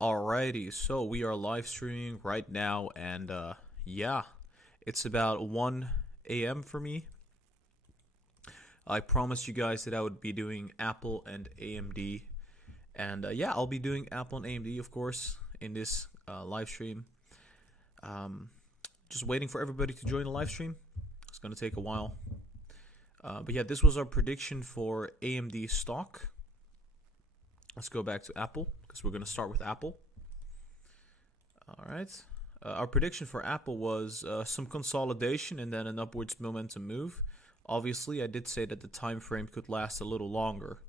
Alrighty, so we are live streaming right now, and yeah, it's about 1 a.m. for me. I promised you guys that I would be doing Apple and AMD, and yeah, I'll be doing Apple and AMD, of course, in this live stream. Um, just waiting for everybody to join the live stream. It's gonna take a while, but yeah, this was our prediction for AMD stock. Let's go back to Apple because we're going to start with Apple. All right. Our prediction for Apple was some consolidation and then an upwards momentum move. Obviously, I did say that the time frame could last a little longer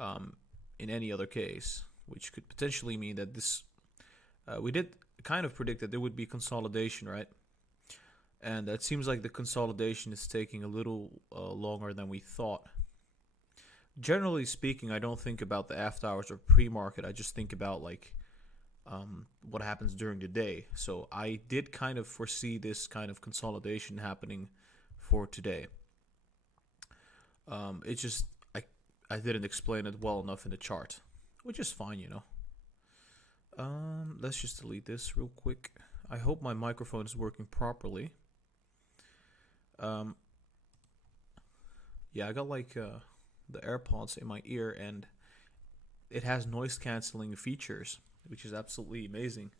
in any other case, which could potentially mean that this... we did kind of predict that there would be consolidation, right? And it seems like the consolidation is taking a little longer than we thought. Generally speaking, I don't think about the after hours or pre-market. I just think about like what happens during the day. So I did kind of foresee this kind of consolidation happening for today. It's just I didn't explain it well enough in the chart, which is fine, you know. Let's just delete this real quick. I hope my microphone is working properly. Yeah, I got like the AirPods in my ear, and it has noise cancelling features, which is absolutely amazing.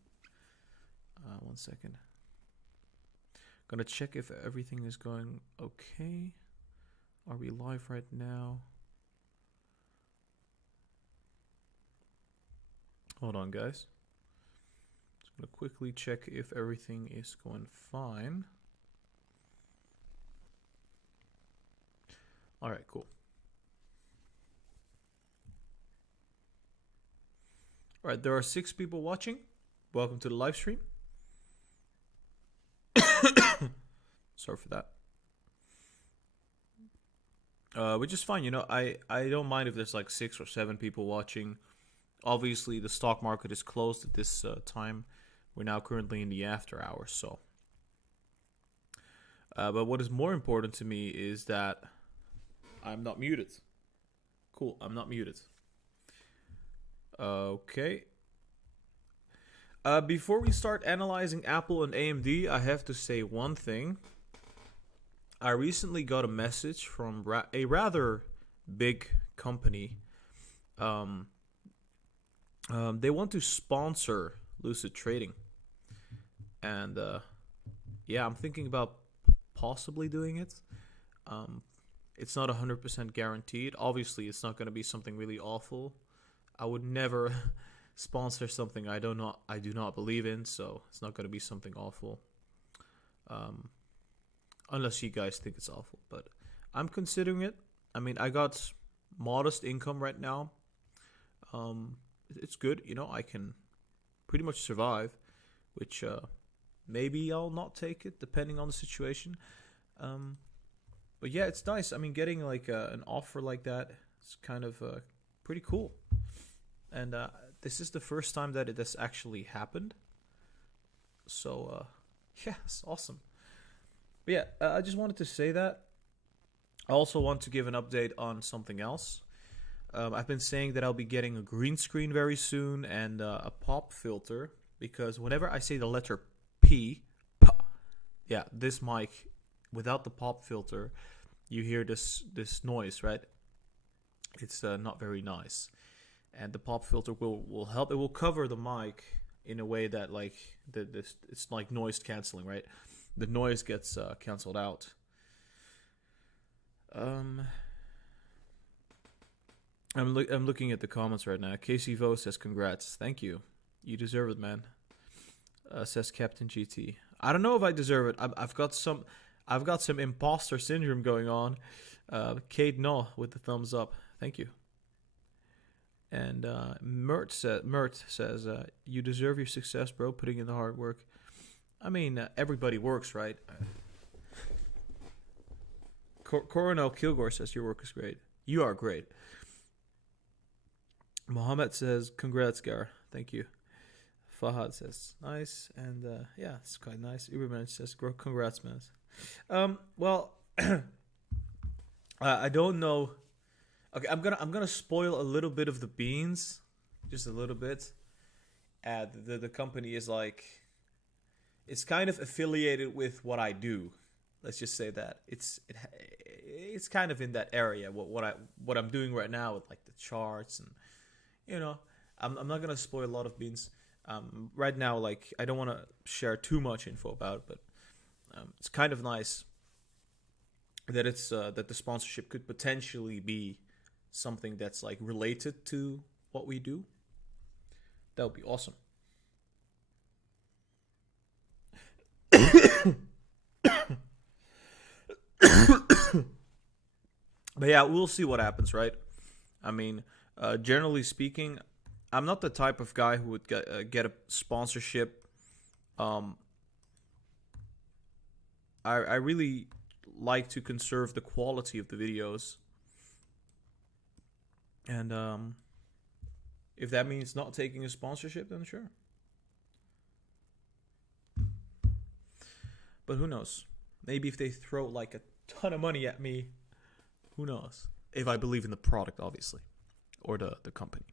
1 second. Gonna check if everything is going okay. Are we live right now? Hold on, guys. Just gonna quickly check if everything is going fine. All right, cool. All right, there are 6 people watching. Welcome to the live stream. Sorry for that. Which is fine, you know. I don't mind if there's like 6 or 7 people watching. Obviously, the stock market is closed at this time. We're now currently in the after hours, so. But what is more important to me is that I'm not muted. Cool, I'm not muted. Okay. Before we start analyzing Apple and AMD, I have to say one thing. I recently got a message from a rather big company. They want to sponsor Lucid Trading. And yeah, I'm thinking about possibly doing it. It's not 100% guaranteed. Obviously, it's not going to be something really awful. I would never sponsor something I do not believe in, so it's not going to be something awful. Unless you guys think it's awful, but I'm considering it. I mean, I got modest income right now. It's good, you know. I can pretty much survive, which maybe I'll not take it depending on the situation. But yeah, it's nice. I mean, getting like an offer like that is kind of pretty cool. And this is the first time that it has actually happened. So, yeah, it's awesome. But yeah, I just wanted to say that. I also want to give an update on something else. I've been saying that I'll be getting a green screen very soon and a pop filter. Because whenever I say the letter P, yeah, this mic, without the pop filter, you hear this noise, right? It's not very nice. And the pop filter will help. It will cover the mic in a way that like it's like noise canceling, right? The noise gets canceled out. I'm looking at the comments right now. Casey Vo says congrats. Thank you. You deserve it, man. Says Captain GT. I don't know if I deserve it. I've got some imposter syndrome going on. Kate No with the thumbs up. Thank you. And Mert says, you deserve your success, bro, putting in the hard work. I mean, everybody works, right? Coronel Kilgore says, your work is great. You are great. Mohammed says, congrats, Gar. Thank you. Fahad says, nice. And yeah, it's quite nice. Uberman says, congrats, man. Well, I don't know. Okay, I'm gonna spoil a little bit of the beans, just a little bit. the company is like, it's kind of affiliated with what I do. Let's just say that it's kind of in that area. What I'm doing right now with like the charts, and you know, I'm not gonna spoil a lot of beans. Right now, like I don't want to share too much info about it, but it's kind of nice that it's that the sponsorship could potentially be something that's like related to what we do. That would be awesome. But yeah, we'll see what happens, right? I mean, generally speaking, I'm not the type of guy who would get a sponsorship. Um, I really like to conserve the quality of the videos, and if that means not taking a sponsorship, then sure. But who knows? Maybe if they throw like a ton of money at me, who knows? If I believe in the product, obviously, or the company.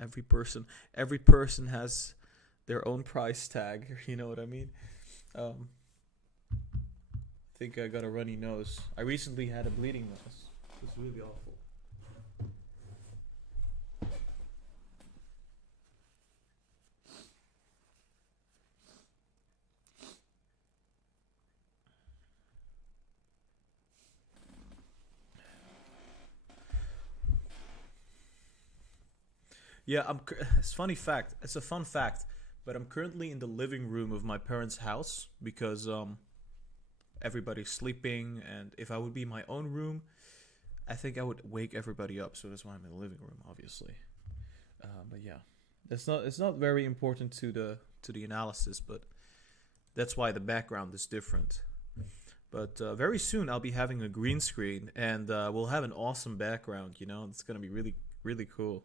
Every person has their own price tag. You know what I mean? I think I got a runny nose. I recently had a bleeding nose. It was really awful. Yeah, it's funny fact. It's a fun fact, but I'm currently in the living room of my parents' house because everybody's sleeping, and if I would be in my own room, I think I would wake everybody up. So that's why I'm in the living room, obviously. But yeah, it's not very important to the analysis, but that's why the background is different. But very soon I'll be having a green screen, and we'll have an awesome background. You know, it's gonna be really really cool.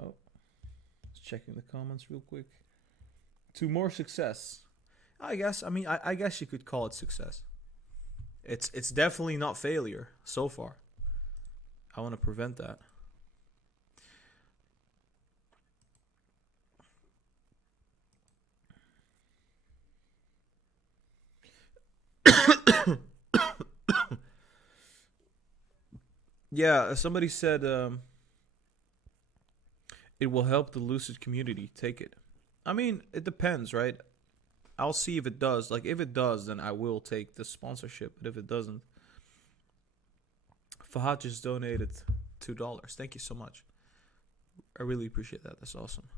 Oh, just checking the comments real quick. To more success, I guess. I mean, I guess you could call it success. It's definitely not failure so far. I want to prevent that. Yeah, somebody said it will help the Lucid community. Take it. I mean, it depends, right? I'll see if it does. Like, if it does, then I will take the sponsorship. But if it doesn't, Fahad just donated $2. Thank you so much. I really appreciate that. That's awesome.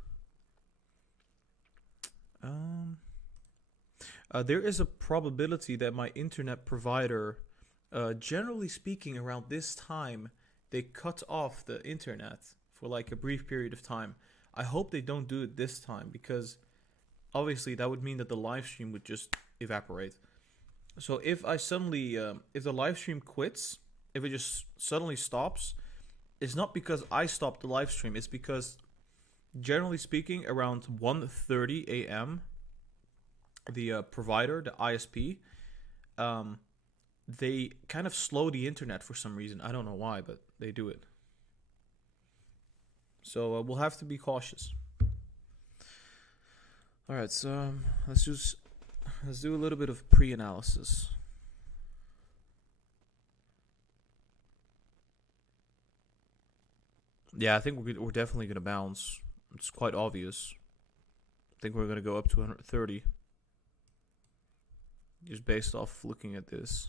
There is a probability that my internet provider, generally speaking, around this time, they cut off the internet for like a brief period of time. I hope they don't do it this time because obviously that would mean that the live stream would just evaporate. So if I suddenly, if the live stream quits, if it just suddenly stops, it's not because I stopped the live stream. It's because, generally speaking, around 1:30 a.m., the provider, the ISP, they kind of slow the internet for some reason. I don't know why, but they do it. So we'll have to be cautious. All right, so let's do a little bit of pre-analysis. Yeah, I think we're definitely gonna bounce. It's quite obvious. I think we're gonna go up to 130, just based off looking at this.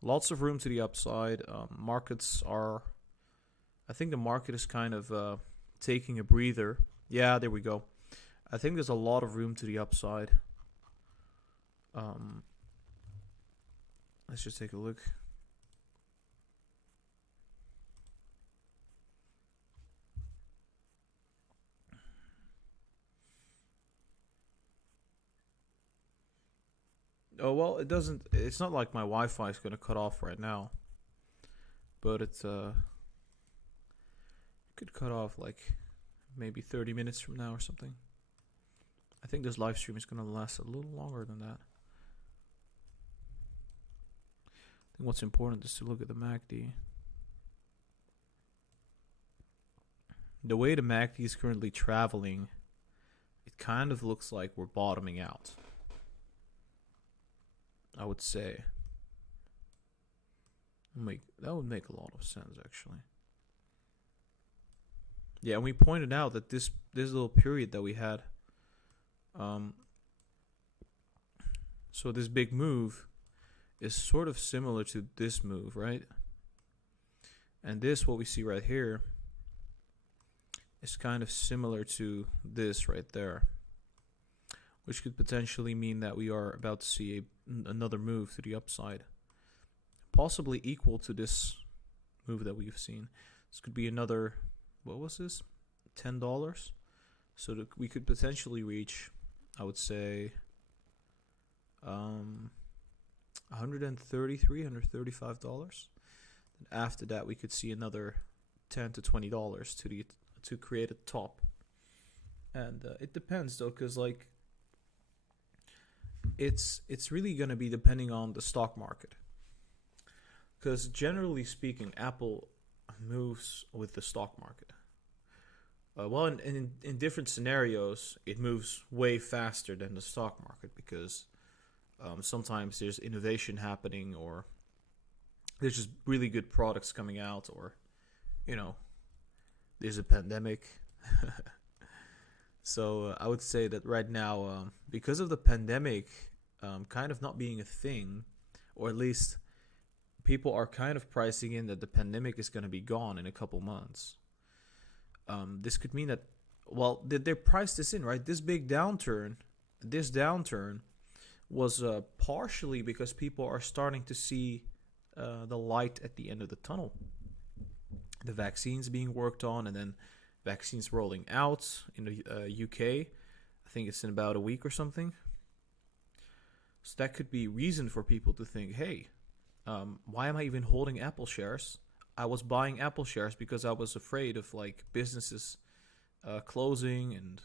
Lots of room to the upside. Markets are. I think the market is kind of taking a breather. Yeah, there we go. I think there's a lot of room to the upside. Let's just take a look. Oh well, it doesn't. It's not like my Wi-Fi is gonna cut off right now, but it's could cut off like maybe 30 minutes from now or something. I think this live stream is gonna last a little longer than that. I think what's important is to look at the MACD. the way the MACD is currently traveling, it kind of looks like we're bottoming out, I would say. That would make a lot of sense, actually. Yeah, and we pointed out that this little period that we had, so this big move is sort of similar to this move, right? And this, what we see right here, is kind of similar to this right there, which could potentially mean that we are about to see another move to the upside, possibly equal to this move that we've seen. This could be another, what was this? $10. So that we could potentially reach, I would say, $133, $135. And after that, we could see another $10 to $20 to create a top. And it depends though, because like it's really gonna be depending on the stock market. Because generally speaking, Apple moves with the stock market. Well, in different scenarios, it moves way faster than the stock market because sometimes there's innovation happening, or there's just really good products coming out, or, you know, there's a pandemic. So I would say that right now, because of the pandemic kind of not being a thing, or at least people are kind of pricing in that the pandemic is going to be gone in a couple months. This could mean that, well, they priced this in, right? This downturn was partially because people are starting to see the light at the end of the tunnel. The vaccines being worked on, and then vaccines rolling out in the UK. I think it's in about a week or something. So that could be reason for people to think, hey, why am I even holding Apple shares? I was buying Apple shares because I was afraid of like businesses closing, and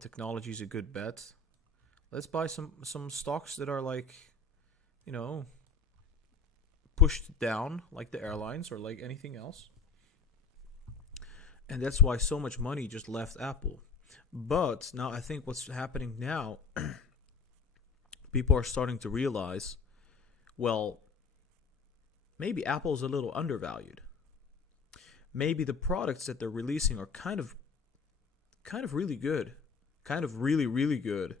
technology is a good bet. Let's buy some stocks that are like, pushed down, like the airlines or like anything else. And that's why so much money just left Apple. But now I think what's happening now, people are starting to realize, well, maybe Apple's a little undervalued. Maybe the products that they're releasing are kind of really good. Kind of really, really good.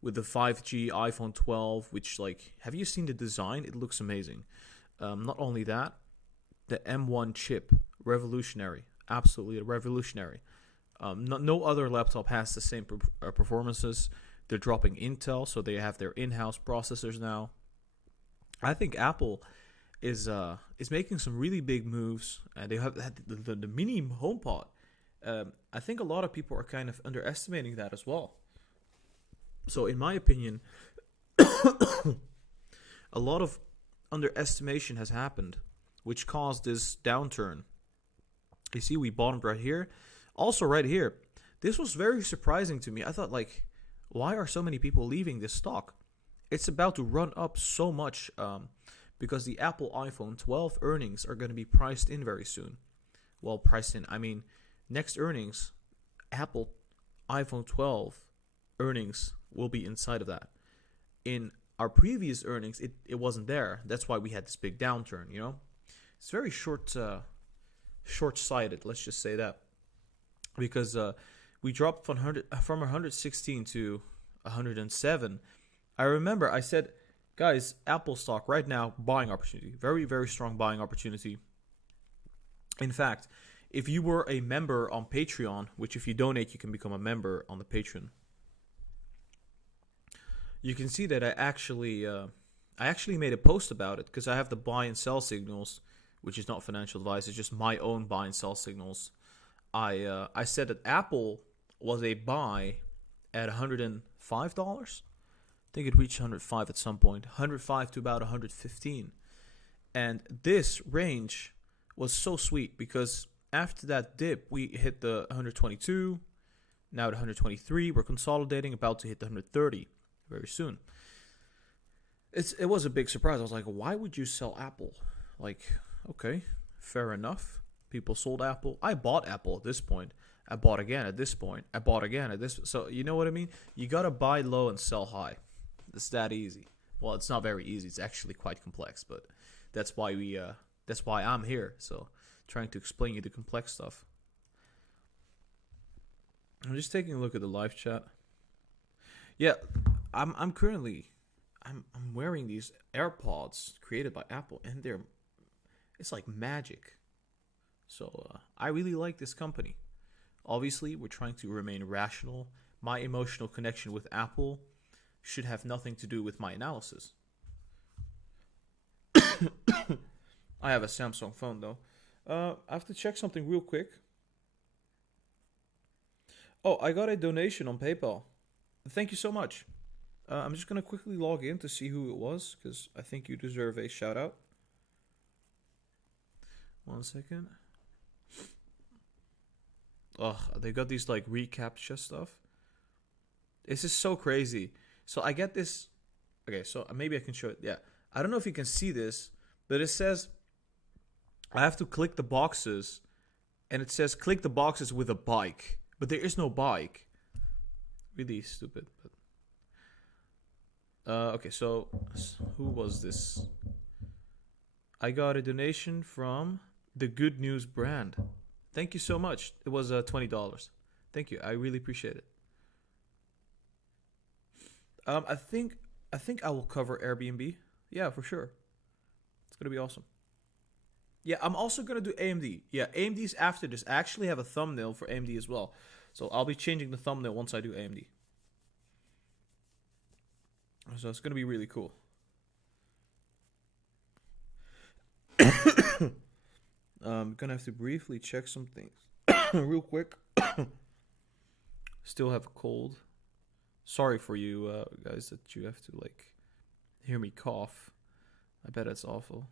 With the 5G iPhone 12, which, like, have you seen the design? It looks amazing. Not only that, the M1 chip, revolutionary. Absolutely revolutionary. No other laptop has the same performances. They're dropping Intel, so they have their in-house processors now. I think Apple is making some really big moves. They have the mini HomePod. I think a lot of people are kind of underestimating that as well. So in my opinion, a lot of underestimation has happened, which caused this downturn. You see, we bottomed right here. Also right here, this was very surprising to me. I thought, like, why are so many people leaving this stock? It's about to run up so much because the Apple iPhone 12 earnings are going to be priced in very soon. Well, priced in, I mean, next earnings, Apple iPhone 12 earnings will be inside of that. In our previous earnings, it wasn't there. That's why we had this big downturn, It's very short-sighted, let's just say that. Because we dropped from 116 to 107. I remember I said, guys, Apple stock right now, buying opportunity. Very, very strong buying opportunity. In fact, if you were a member on Patreon, which if you donate, you can become a member on the Patreon, you can see that I actually made a post about it because I have the buy and sell signals, which is not financial advice. It's just my own buy and sell signals. I said that Apple was a buy at $105. I think it reached 105 at some point, 105 to about 115. And this range was so sweet because after that dip, we hit the 122, now at 123. We're consolidating, about to hit the 130 very soon. It was a big surprise. I was like, why would you sell Apple? Like, okay, fair enough. People sold Apple. I bought Apple at this point. I bought again at this point. I bought again at this. So you know what I mean? You gotta buy low and sell high. It's that easy. Well, it's not very easy. It's actually quite complex, but that's why that's why I'm here. So trying to explain you the complex stuff. I'm just taking a look at the live chat. Yeah, I'm currently I'm wearing these AirPods created by Apple, and it's like magic. So I really like this company. Obviously, we're trying to remain rational. My emotional connection with Apple should have nothing to do with my analysis. I have a Samsung phone though. I have to check something real quick. Oh, I got a donation on PayPal. Thank you so much. I'm just gonna quickly log in to see who it was, because I think you deserve a shout out. 1 second. Oh, they got these like recaptcha stuff. This is so crazy. So I get this. Okay, so maybe I can show it. Yeah, I don't know if you can see this, but it says I have to click the boxes, and it says click the boxes with a bike, but there is no bike. Really stupid. But okay, so who was this? I got a donation from the Good News brand. Thank you so much. It was $20. Thank you. I really appreciate it. I think I will cover Airbnb. Yeah, for sure. It's gonna be awesome. Yeah, I'm also gonna do AMD. Yeah, AMD's after this. I actually have a thumbnail for AMD as well, so I'll be changing the thumbnail once I do AMD. So it's gonna be really cool. I'm gonna have to briefly check some things real quick. Still have a cold. Sorry for you guys that you have to like hear me cough. I bet it's awful.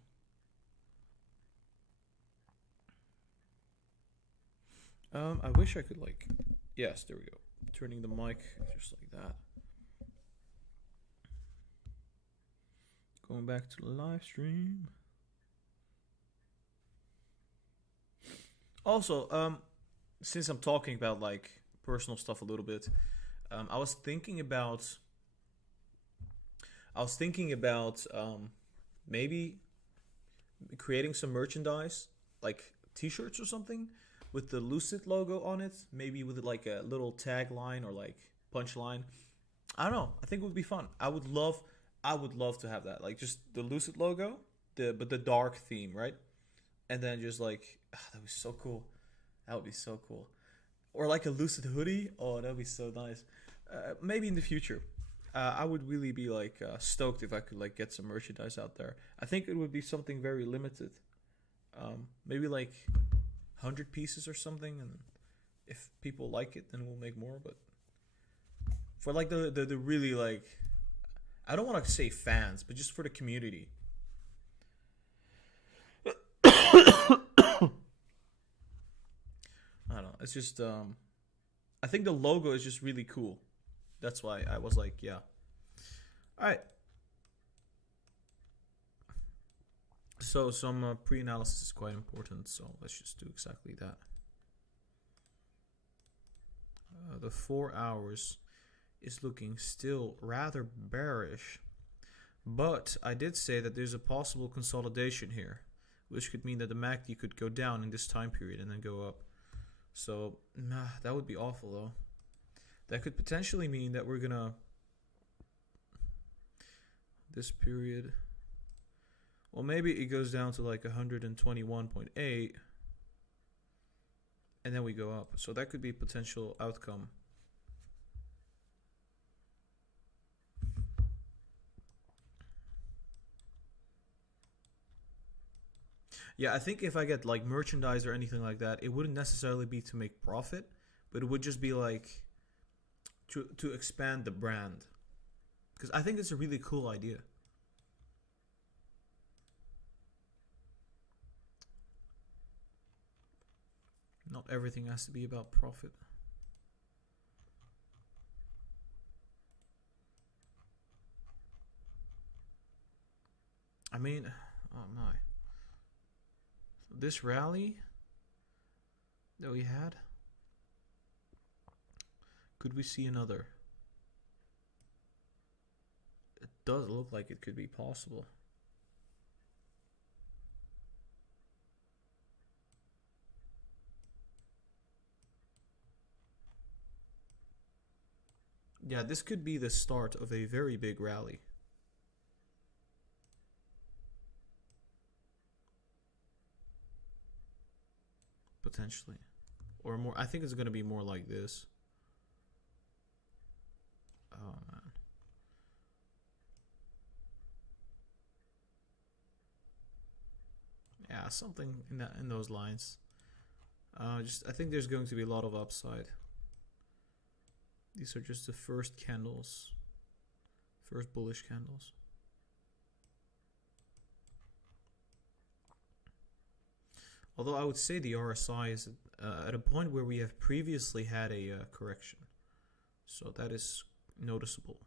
I wish I could like, yes, there we go. Turning the mic just like that. Going back to the live stream. Also, since I'm talking about like personal stuff a little bit, I was thinking about maybe creating some merchandise, like T-shirts or something, with the Lucid logo on it. Maybe with like a little tagline or like punchline. I don't know. I think it would be fun. I would love to have that. Like just the Lucid logo, but the dark theme, right? And then just like that would be so cool. That would be so cool. Or like a Lucid hoodie. Oh, that'd be so nice. Maybe in the future. I would really be like stoked if I could like get some merchandise out there. I think it would be something very limited. Maybe like 100 pieces or something, and if people like it, then we'll make more. But for like the really like, I don't want to say fans, but just for the community. I don't know. It's just I think the logo is just really cool. That's why I was like, yeah. All right. So some pre-analysis is quite important. So let's just do exactly that. The 4 hours is looking still rather bearish, but I did say that there's a possible consolidation here, which could mean that the MACD could go down in this time period and then go up. So that would be awful though. That could potentially mean that we're gonna this period. Well, maybe it goes down to like 121.8 and then we go up. So that could be a potential outcome. Yeah, I think if I get like merchandise or anything like that, it wouldn't necessarily be to make profit, but it would just be like to expand the brand. Because I think it's a really cool idea. Not everything has to be about profit. I mean, oh my. This rally that we had? Could we see another? It does look like it could be possible. Yeah, this could be the start of a very big rally. Potentially. Or more, I think it's going to be more like this. Oh, man. Yeah, something in those lines. I think there's going to be a lot of upside. These are just the first candles, first bullish candles. Although I would say the RSI is at a point where we have previously had a correction, so that is noticeable.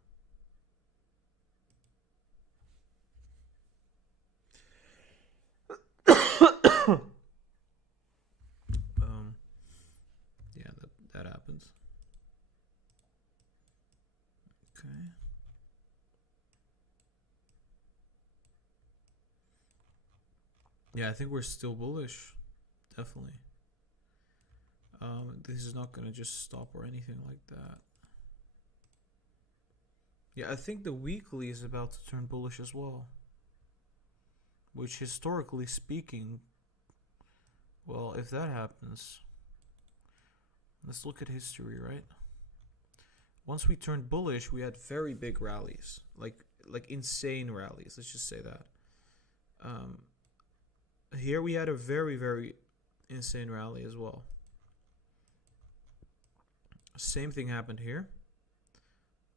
Yeah, that happens. Okay. Yeah, I think we're still bullish. Definitely. This is not gonna just stop or anything like that. Yeah, I think the weekly is about to turn bullish as well. Which, historically speaking, well, if that happens, let's look at history, right? Once we turned bullish, we had very big rallies, like insane rallies. Let's just say that. Here we had a very, very insane rally as well. Same thing happened here.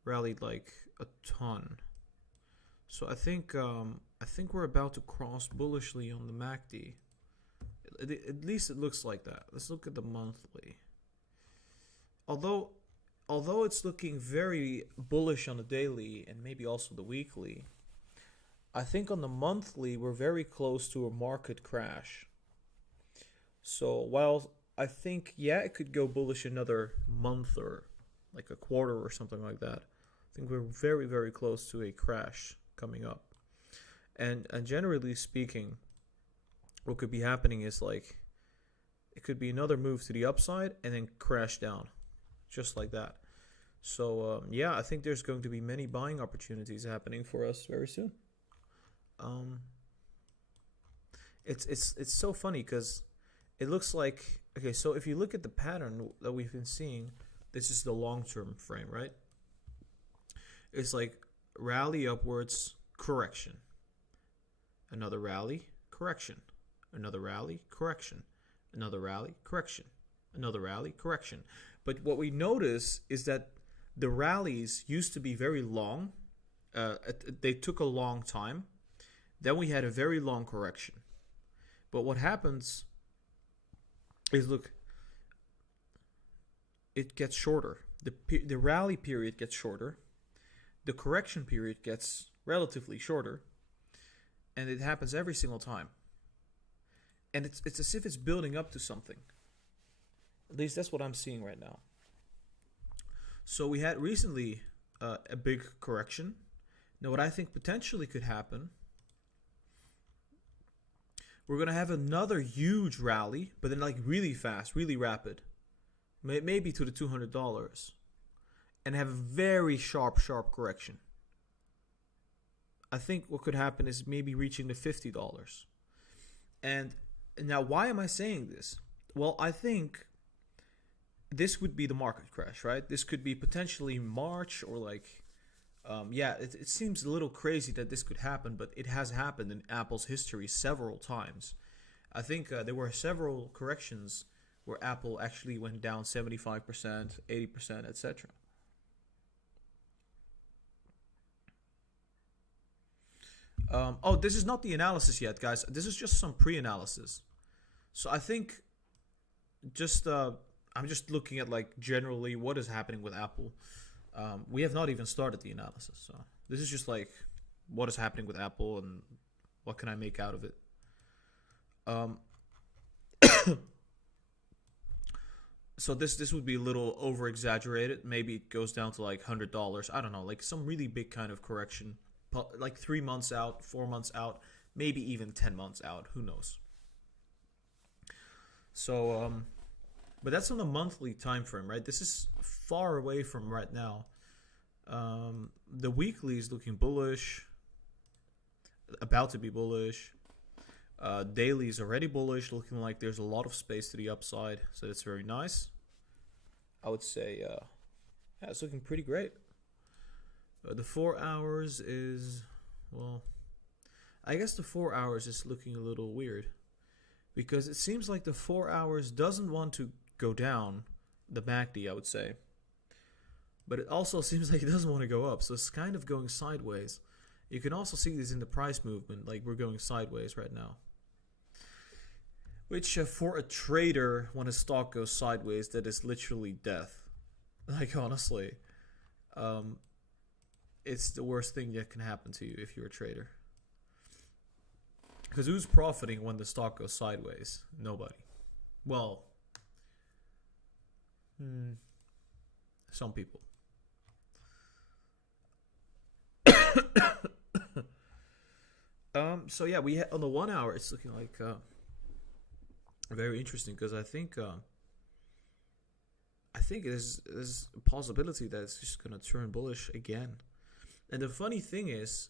Rallied like a ton. So I think we're about to cross bullishly on the MACD. At least it looks like that. Let's look at the monthly. Although it's looking very bullish on the daily and maybe also the weekly, I think on the monthly we're very close to a market crash. So while I think, yeah, it could go bullish another month or like a quarter or something like that, I think we're very, very close to a crash coming up. And generally speaking, what could be happening is like it could be another move to the upside and then crash down, just like that. So yeah, I think there's going to be many buying opportunities happening for us very soon. It's so funny because it looks like, okay, so if you look at the pattern that we've been seeing, this is the long-term frame, right? It's like rally upwards, correction, another rally, correction, another rally, correction, another rally, correction, another rally, correction. But what we notice is that the rallies used to be very long. They took a long time. Then we had a very long correction. But what happens is, look, it gets shorter. The rally period gets shorter. The correction period gets relatively shorter. And it happens every single time. And it's as if it's building up to something. At least that's what I'm seeing right now. So we had recently a big correction. Now what I think potentially could happen, we're going to have another huge rally, but then like really fast, really rapid. Maybe to the $200. And have a very sharp correction. I think what could happen is maybe reaching the $50. And now why am I saying this? Well, I think this would be the market crash, right? This could be potentially March or like, yeah, it seems a little crazy that this could happen, but it has happened in Apple's history several times. I think there were several corrections where Apple actually went down 75%, 80%, etc. Oh, this is not the analysis yet, guys. This is just some pre-analysis. So I think just I'm just looking at like generally what is happening with Apple. We have not even started the analysis, so this is just like what is happening with Apple and what can I make out of it. So this would be a little over exaggerated. Maybe it goes down to like $100. I don't know, like some really big kind of correction, like 3 months out, 4 months out, maybe even 10 months out. Who knows? So but that's on the monthly time frame, right? This is far away from right now. The weekly is looking bullish, about to be bullish. Daily is already bullish, looking like there's a lot of space to the upside, so that's very nice. I would say, yeah, it's looking pretty great. The 4 hours is, well, I guess the 4 hours is looking a little weird because it seems like the 4 hours doesn't want to go down, the MACD, I would say. But it also seems like it doesn't want to go up, so it's kind of going sideways. You can also see this in the price movement, like we're going sideways right now. Which, for a trader, when a stock goes sideways, that is literally death. Like, honestly. It's the worst thing that can happen to you if you're a trader. Because who's profiting when the stock goes sideways? Nobody. Well, some people. So yeah, on the 1 hour, it's looking like very interesting because I think there's a possibility that it's just gonna turn bullish again. And the funny thing is,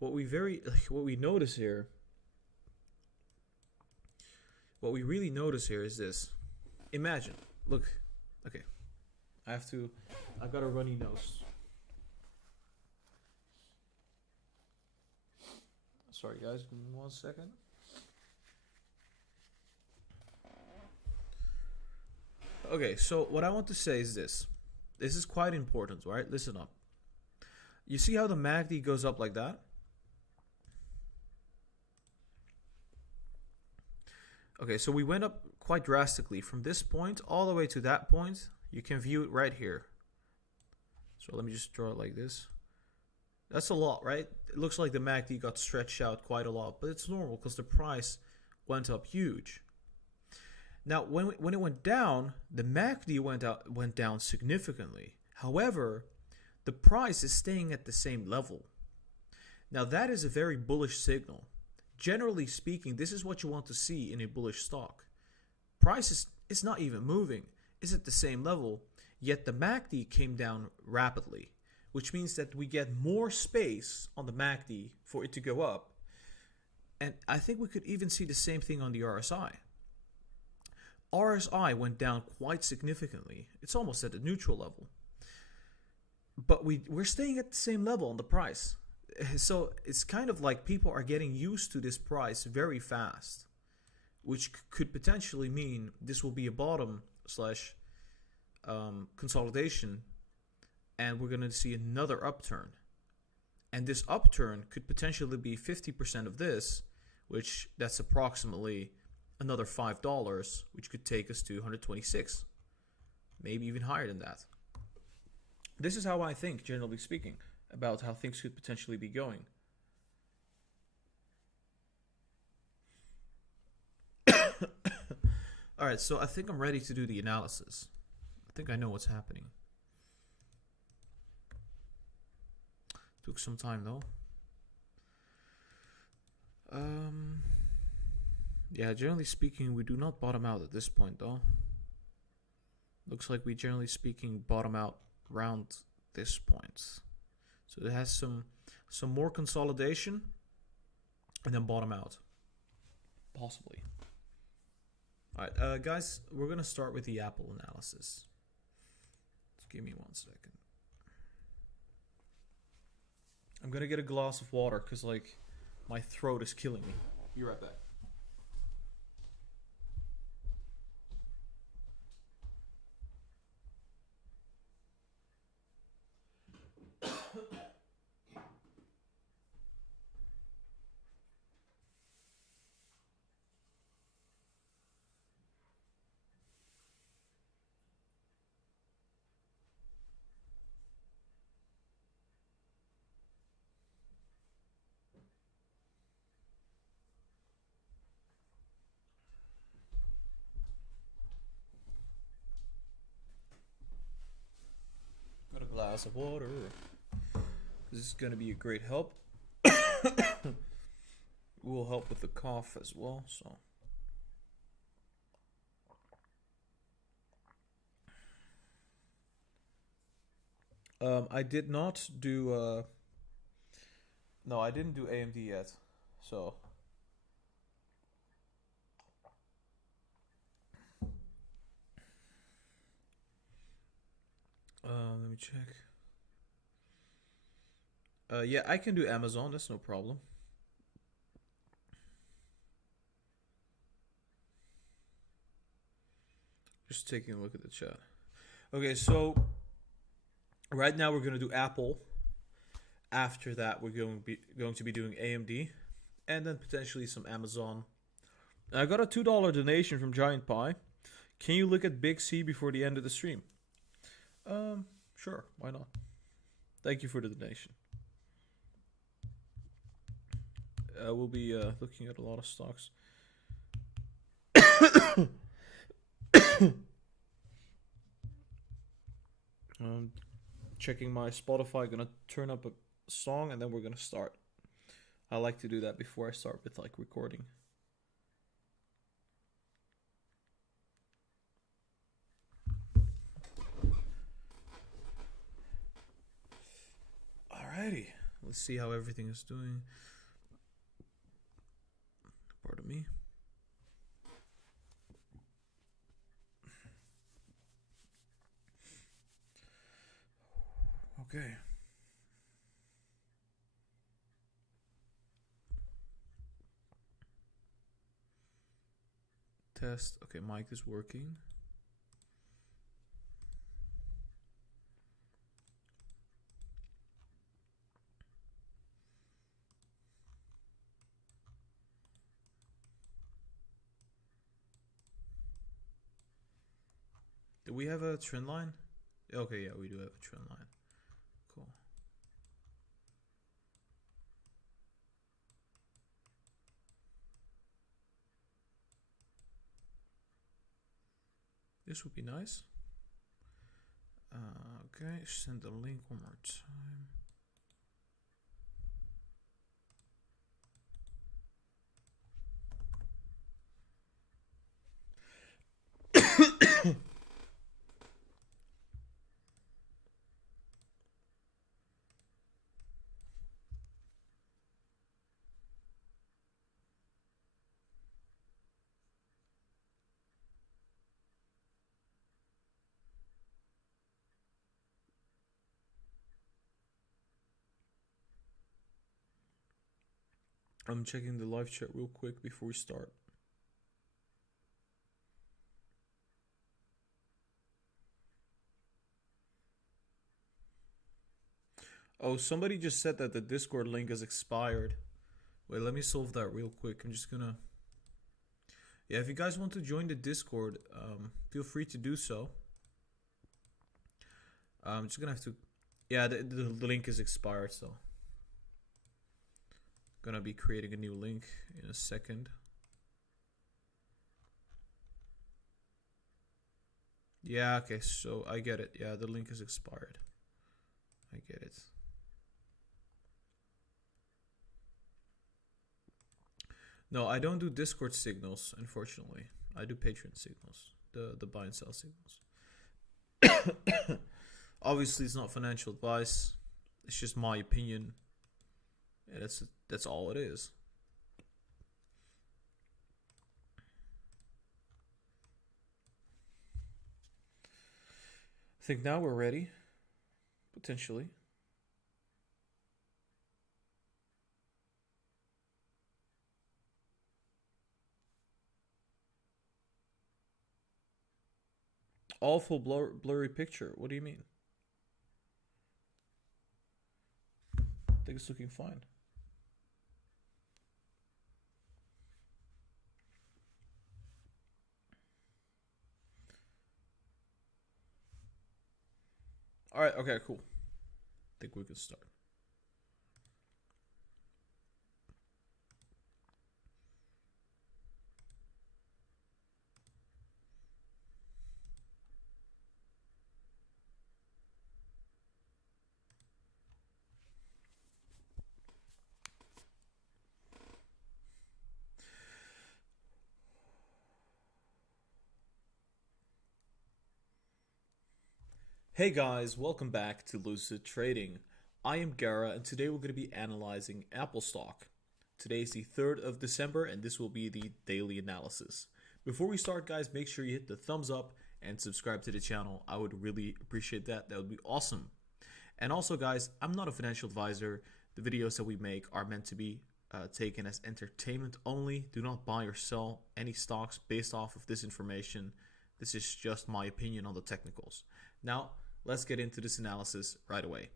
what we really notice here is this. Imagine, look, okay, I've got a runny nose. Sorry guys, give me 1 second. Okay, so what I want to say is this. This is quite important, right? Listen up. You see how the MACD goes up like that? Okay, so we went up quite drastically from this point all the way to that point. You can view it right here. So let me just draw it like this. That's a lot, right? It looks like the MACD got stretched out quite a lot, but it's normal because the price went up huge. Now, when it went down, the MACD went down significantly. However, the price is staying at the same level. Now, that is a very bullish signal. Generally speaking, this is what you want to see in a bullish stock. Price is not even moving. It's at the same level, yet the MACD came down rapidly, which means that we get more space on the MACD for it to go up. And I think we could even see the same thing on the RSI. RSI went down quite significantly. It's almost at the neutral level. But we're staying at the same level on the price. So it's kind of like people are getting used to this price very fast, which could potentially mean this will be a bottom / consolidation, and we're going to see another upturn. And this upturn could potentially be 50% of this, which that's approximately another $5, which could take us to 126, maybe even higher than that. This is how I think, generally speaking, about how things could potentially be going. All right, so I think I'm ready to do the analysis. I think I know what's happening. Took some time though. Yeah, generally speaking, we do not bottom out at this point though. Looks like we generally speaking bottom out around this point. So it has some more consolidation and then bottom out. Possibly. Alright, guys, we're going to start with the Apple analysis. Just give me 1 second. I'm going to get a glass of water because, like, my throat is killing me. Be right back. glass of water. This is gonna be a great help. Will help with the cough as well. So. I did not do. No, I didn't do AMD yet. So. Let me check. Yeah, I can do Amazon. That's no problem. Just taking a look at the chat. Okay, so right now we're gonna do Apple. After that, we're going to be doing AMD, and then potentially some Amazon. I got a $2 donation from Giant Pie. Can you look at Big C before the end of the stream? Sure, why not? Thank you for the donation. We'll be looking at a lot of stocks. Checking my Spotify, gonna turn up a song and then we're gonna start. I like to do that before I start with like recording. Alrighty, let's see how everything is doing. Pardon me. Okay. Test. Okay, mic is working. Do we have a trend line? Okay, yeah, we do have a trend line. Cool. This would be nice. Okay, send the link one more time. I'm checking the live chat real quick before we start. Oh, somebody just said that the Discord link is expired. Wait, let me solve that real quick. I'm just gonna... Yeah, if you guys want to join the Discord, feel free to do so. I'm just gonna have to... Yeah, the link is expired, so... Gonna be creating a new link in a second. Yeah, okay, so I get it. Yeah, the link is expired. I get it. No, I don't do Discord signals, unfortunately. I do Patreon signals, the buy and sell signals. Obviously, it's not financial advice. It's just my opinion. And that's all it is. I think now we're ready. Potentially. Awful blurry picture. What do you mean? I think it's looking fine. Alright, okay, cool. I think we can start. Hey guys, welcome back to Lucid Trading. I am Gara and today we're going to be analyzing Apple stock. Today is the 3rd of December and this will be the daily analysis. Before we start guys, make sure you hit the thumbs up and subscribe to the channel. I would really appreciate that. That would be awesome. And also guys, I'm not a financial advisor. The videos that we make are meant to be taken as entertainment only. Do not buy or sell any stocks based off of this information. This is just my opinion on the technicals. Now, let's get into this analysis right away.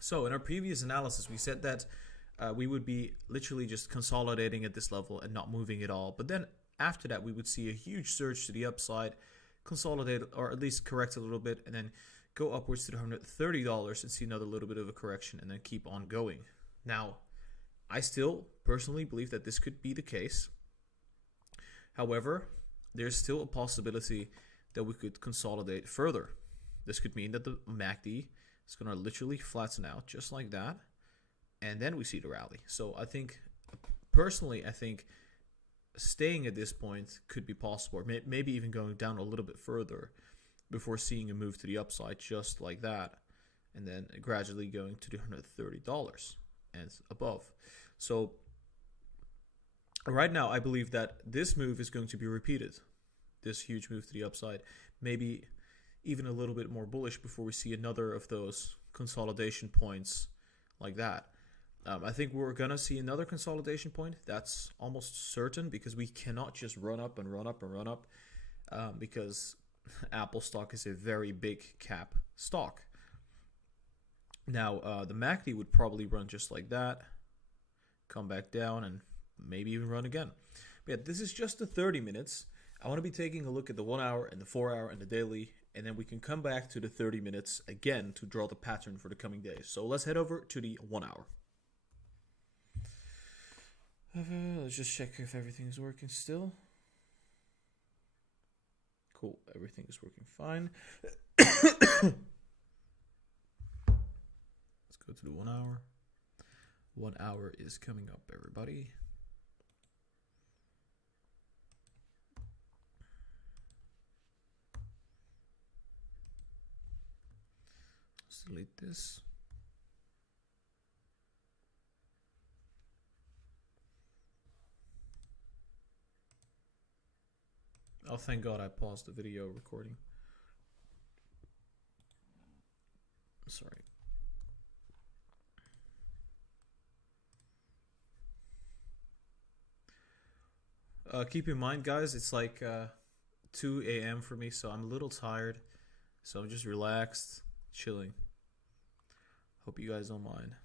So in our previous analysis, we said that we would be literally just consolidating at this level and not moving at all. But then after that, we would see a huge surge to the upside, consolidate or at least correct a little bit, and then go upwards to the $130 and see another little bit of a correction and then keep on going. Now, I still personally believe that this could be the case. However, there's still a possibility that we could consolidate further. This could mean that the MACD is going to literally flatten out just like that, and then we see the rally. So I think, personally, I think staying at this point could be possible, or maybe even going down a little bit further before seeing a move to the upside just like that, and then gradually going to the $130 and above. So right now, I believe that this move is going to be repeated. This huge move to the upside, maybe even a little bit more bullish before we see another of those consolidation points like that. I think we're going to see another consolidation point. That's almost certain because we cannot just run up and run up and run up because Apple stock is a very big cap stock. Now, the MACD would probably run just like that, come back down, and maybe even run again. But yeah, this is just the 30 minutes. I want to be taking a look at the 1 hour and the 4 hour and the daily, and then we can come back to the 30 minutes again to draw the pattern for the coming days. So let's head over to the 1 hour. Let's just check if everything is working still. Cool, everything is working fine. Let's go to the 1 hour. 1 hour is coming up, everybody. Let's delete this. Oh, thank God I paused the video recording. Sorry. Keep in mind, guys, it's like 2 a.m. for me, so I'm a little tired. So I'm just relaxed, chilling. Hope you guys don't mind.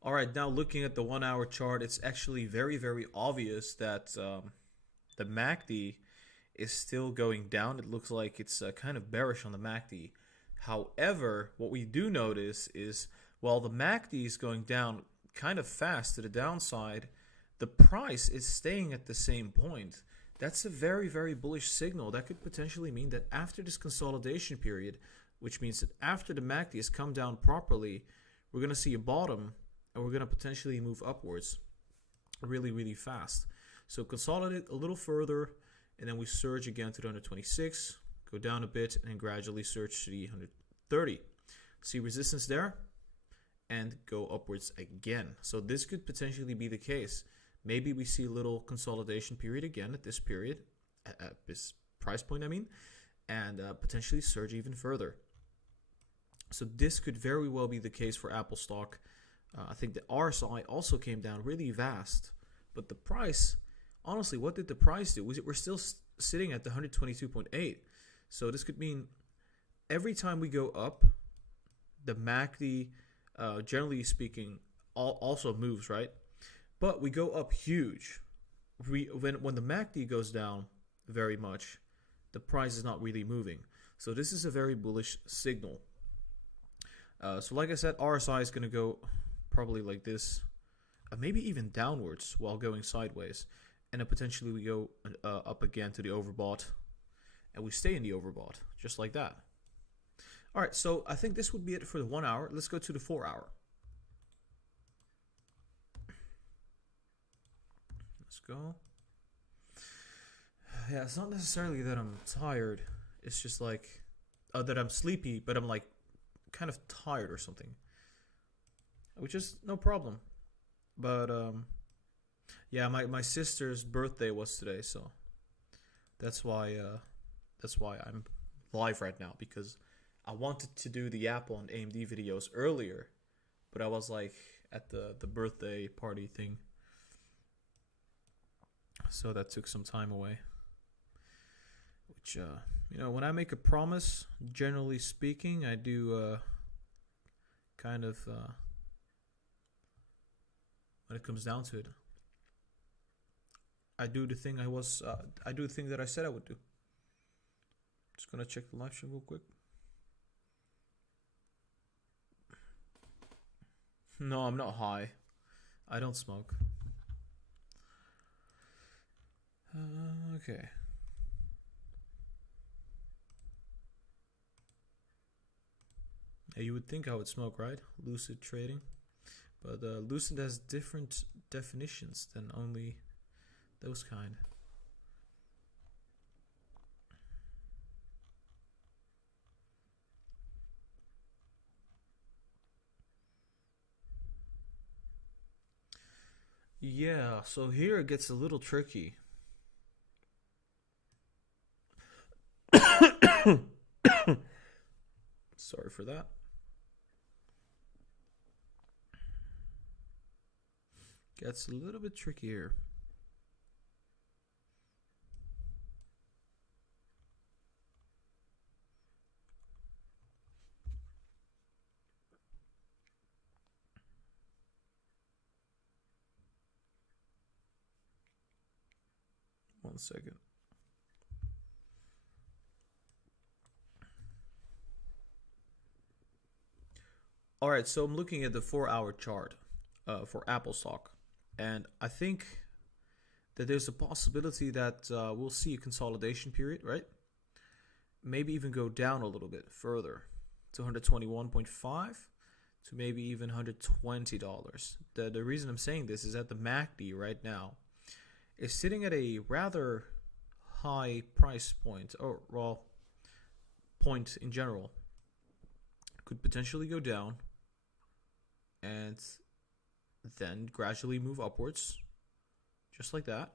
All right, now looking at the 1 hour chart, it's actually very, very obvious that the MACD is still going down. It looks like it's kind of bearish on the MACD. However, what we do notice is while the MACD is going down kind of fast to the downside, the price is staying at the same point. That's a very, very bullish signal. That could potentially mean that after this consolidation period, which means that after the MACD has come down properly, we're going to see a bottom and we're going to potentially move upwards really, really fast. So consolidate a little further, and then we surge again to the 126, go down a bit, and then gradually surge to the 130. See resistance there, and go upwards again. So this could potentially be the case. Maybe we see a little consolidation period again at this period, at this price point, I mean, and potentially surge even further. So this could very well be the case for Apple stock. I think the RSI also came down really fast, but the price, honestly, what did the price do? We're still sitting at the 122.8. So this could mean every time we go up, the MACD, generally speaking, also moves, right? But we go up huge. When the MACD goes down very much, the price is not really moving. So this is a very bullish signal. So like I said, RSI is going to go probably like this, maybe even downwards while going sideways. And then potentially we go up again to the overbought, and we stay in the overbought, just like that. All right, so I think this would be it for the 1 hour. Let's go to the 4 hour. Let's go. Yeah, it's not necessarily that I'm tired. It's just like that I'm sleepy, but I'm like kind of tired or something, which is no problem. But yeah, my sister's birthday was today, so that's why I'm live right now, because I wanted to do the Apple and AMD videos earlier, but I was like at the birthday party thing, so that took some time away. Which when I make a promise, generally speaking, I do kind of when it comes down to it, I do the thing I do the thing that I said I would do. Just gonna check the live stream real quick. No, I'm not high. I don't smoke. Okay. You would think I would smoke, right? Lucid Trading. But Lucid has different definitions than only those kind. Yeah, so here it gets a little tricky. Sorry for that. Gets a little bit trickier. One second. All right, so I'm looking at the 4-hour chart for Apple stock, and I think that there's a possibility that we'll see a consolidation period, right? Maybe even go down a little bit further to 121.5 to maybe even $120. The reason I'm saying this is that the MACD right now is sitting at a rather high price point, or well, point in general. Could potentially go down and then gradually move upwards, just like that,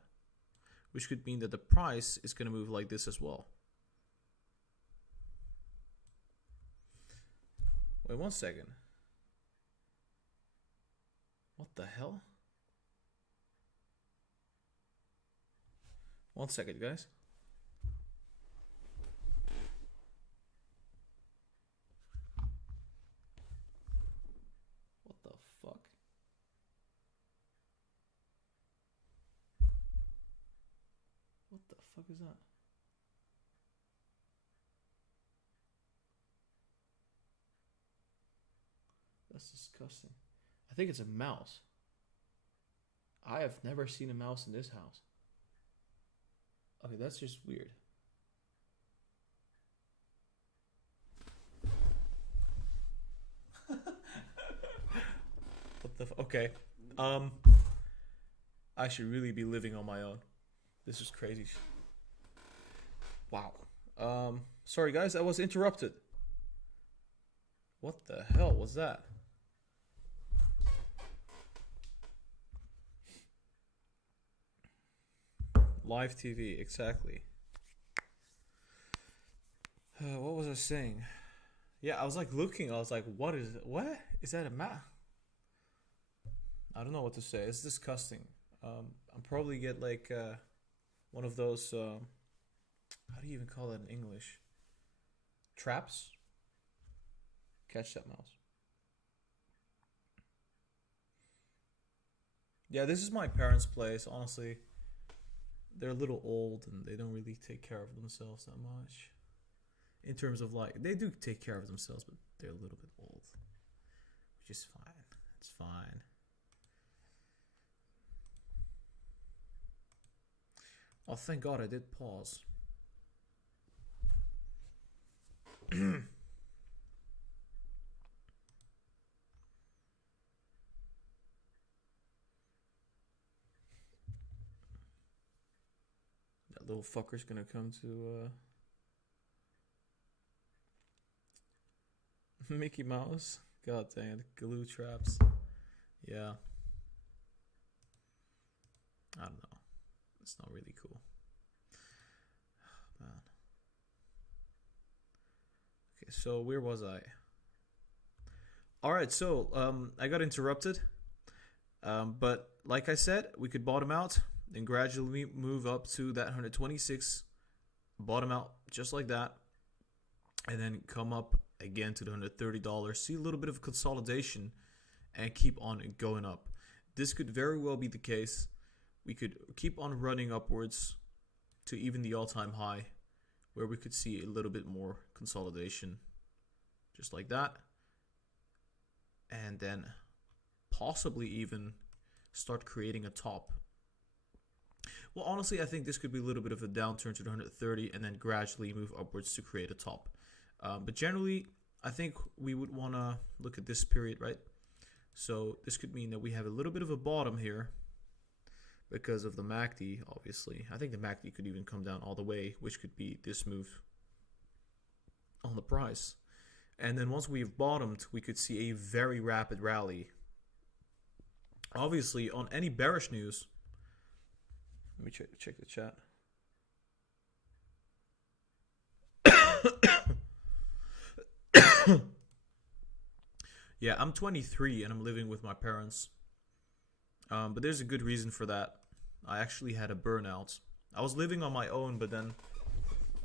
which could mean that the price is going to move like this as well. Wait 1 second. What the hell? 1 second, guys. What the fuck? What the fuck is that? That's disgusting. I think it's a mouse. I have never seen a mouse in this house. Okay, that's just weird. What the okay. I should really be living on my own. This is crazy. Wow. Sorry guys, I was interrupted. What the hell was that? Live TV, exactly. What was I saying? Yeah, I was like looking. I was like, what is it? What is that a map? I don't know what to say. It's disgusting. I'll probably get like one of those. How do you even call that in English? Traps. Catch that mouse. Yeah, this is my parents' place. Honestly, they're a little old and they don't really take care of themselves that much. In terms of like, they do take care of themselves, but they're a little bit old, which is fine. It's fine. Oh, thank God I did pause. That little fucker's gonna come to Mickey Mouse. God dang it, glue traps. Yeah. I don't know. It's not really cool. Man. Okay, so where was I? Alright, so I got interrupted. But like I said, we could bottom out and gradually move up to that 126, bottom out just like that, and then come up again to the $130, see a little bit of consolidation, and keep on going up. This could very well be the case. We could keep on running upwards to even the all-time high, where we could see a little bit more consolidation, just like that, and then possibly even start creating a top. Well, honestly, I think this could be a little bit of a downturn to the 130 and then gradually move upwards to create a top. But generally, I think we would want to look at this period, right? So this could mean that we have a little bit of a bottom here because of the MACD, obviously. I think the MACD could even come down all the way, which could be this move on the price. And then once we've bottomed, we could see a very rapid rally. Obviously, on any bearish news, let me check the chat. Yeah, I'm 23 and I'm living with my parents. But there's a good reason for that. I actually had a burnout. I was living on my own, but then,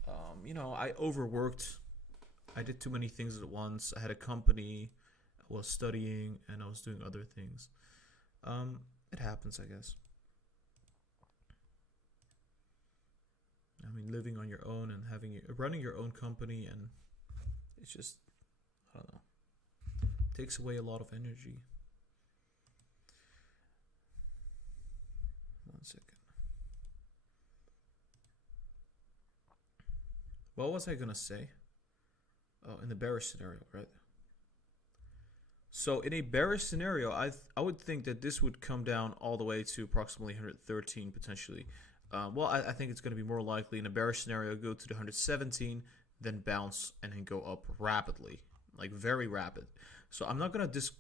I overworked. I did too many things at once. I had a company, I was studying, and I was doing other things. It happens, I guess. I mean, living on your own and running your own company, and it's just, I don't know, takes away a lot of energy. One second. What was I gonna say? Oh, in the bearish scenario, right? So in a bearish scenario, I would think that this would come down all the way to approximately 113 potentially. Well, I think it's going to be more likely in a bearish scenario, go to the 117, then bounce, and then go up rapidly, like very rapid. So I'm not going to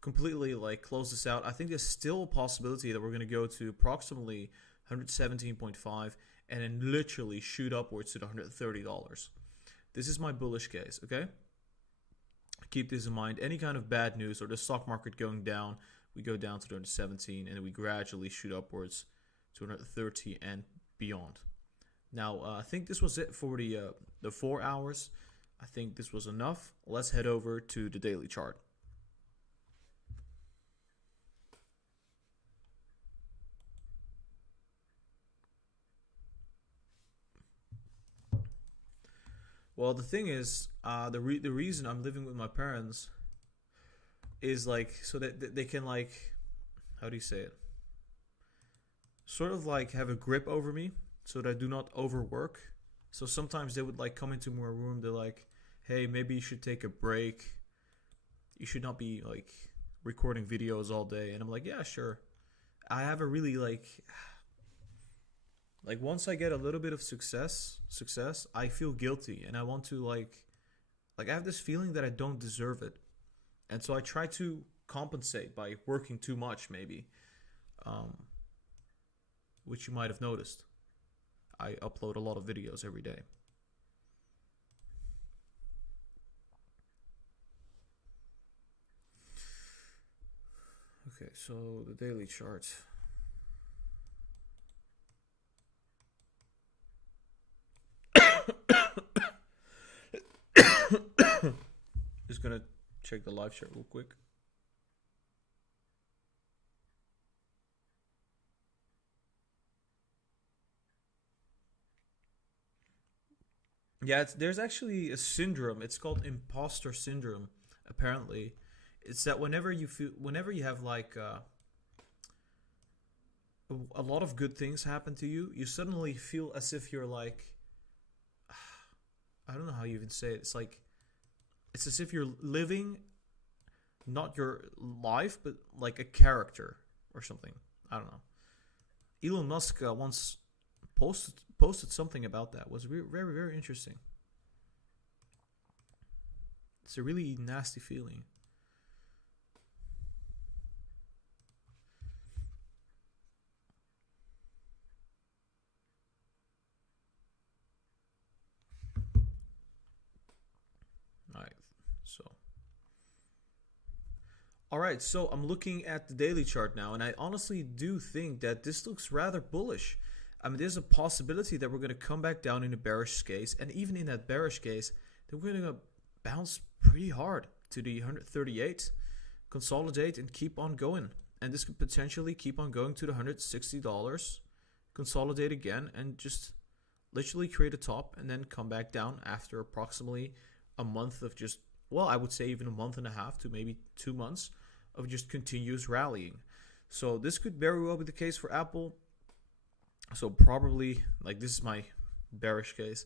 completely like close this out. I think there's still a possibility that we're going to go to approximately 117.5 and then literally shoot upwards to the $130. This is my bullish case, okay? Keep this in mind. Any kind of bad news or the stock market going down, we go down to 117 and then we gradually shoot upwards to 130 and beyond. Now, I think this was it for the 4 hours. I think this was enough. Let's head over to the daily chart. Well, the thing is, the reason I'm living with my parents is like so that they can like, how do you say it? Sort of like have a grip over me so that I do not overwork. So sometimes they would like come into my room. They're like, hey, maybe you should take a break. You should not be like recording videos all day. And I'm like, yeah, sure. I have a really like once I get a little bit of success, I feel guilty and I want to like I have this feeling that I don't deserve it. And so I try to compensate by working too much maybe. Which you might have noticed. I upload a lot of videos every day. Okay, so the daily chart. Just gonna check the live chat real quick. Yeah, there's actually a syndrome. It's called imposter syndrome. Apparently, it's that whenever you have like a lot of good things happen to you, you suddenly feel as if you're like, I don't know how you even say it. It's like, it's as if you're living not your life, but like a character or something. I don't know. Elon Musk once posted something about that. It was very, very interesting. It's a really nasty feeling. Alright, so I'm looking at the daily chart now, and I honestly do think that this looks rather bullish. I mean, there's a possibility that we're going to come back down in a bearish case, and even in that bearish case, then we're going to bounce pretty hard to the 138, consolidate, and keep on going. And this could potentially keep on going to the $160, consolidate again, and just literally create a top, and then come back down after approximately a month of just, well, I would say even a month and a half to maybe 2 months of just continuous rallying. So this could very well be the case for Apple. So probably, like, this is my bearish case,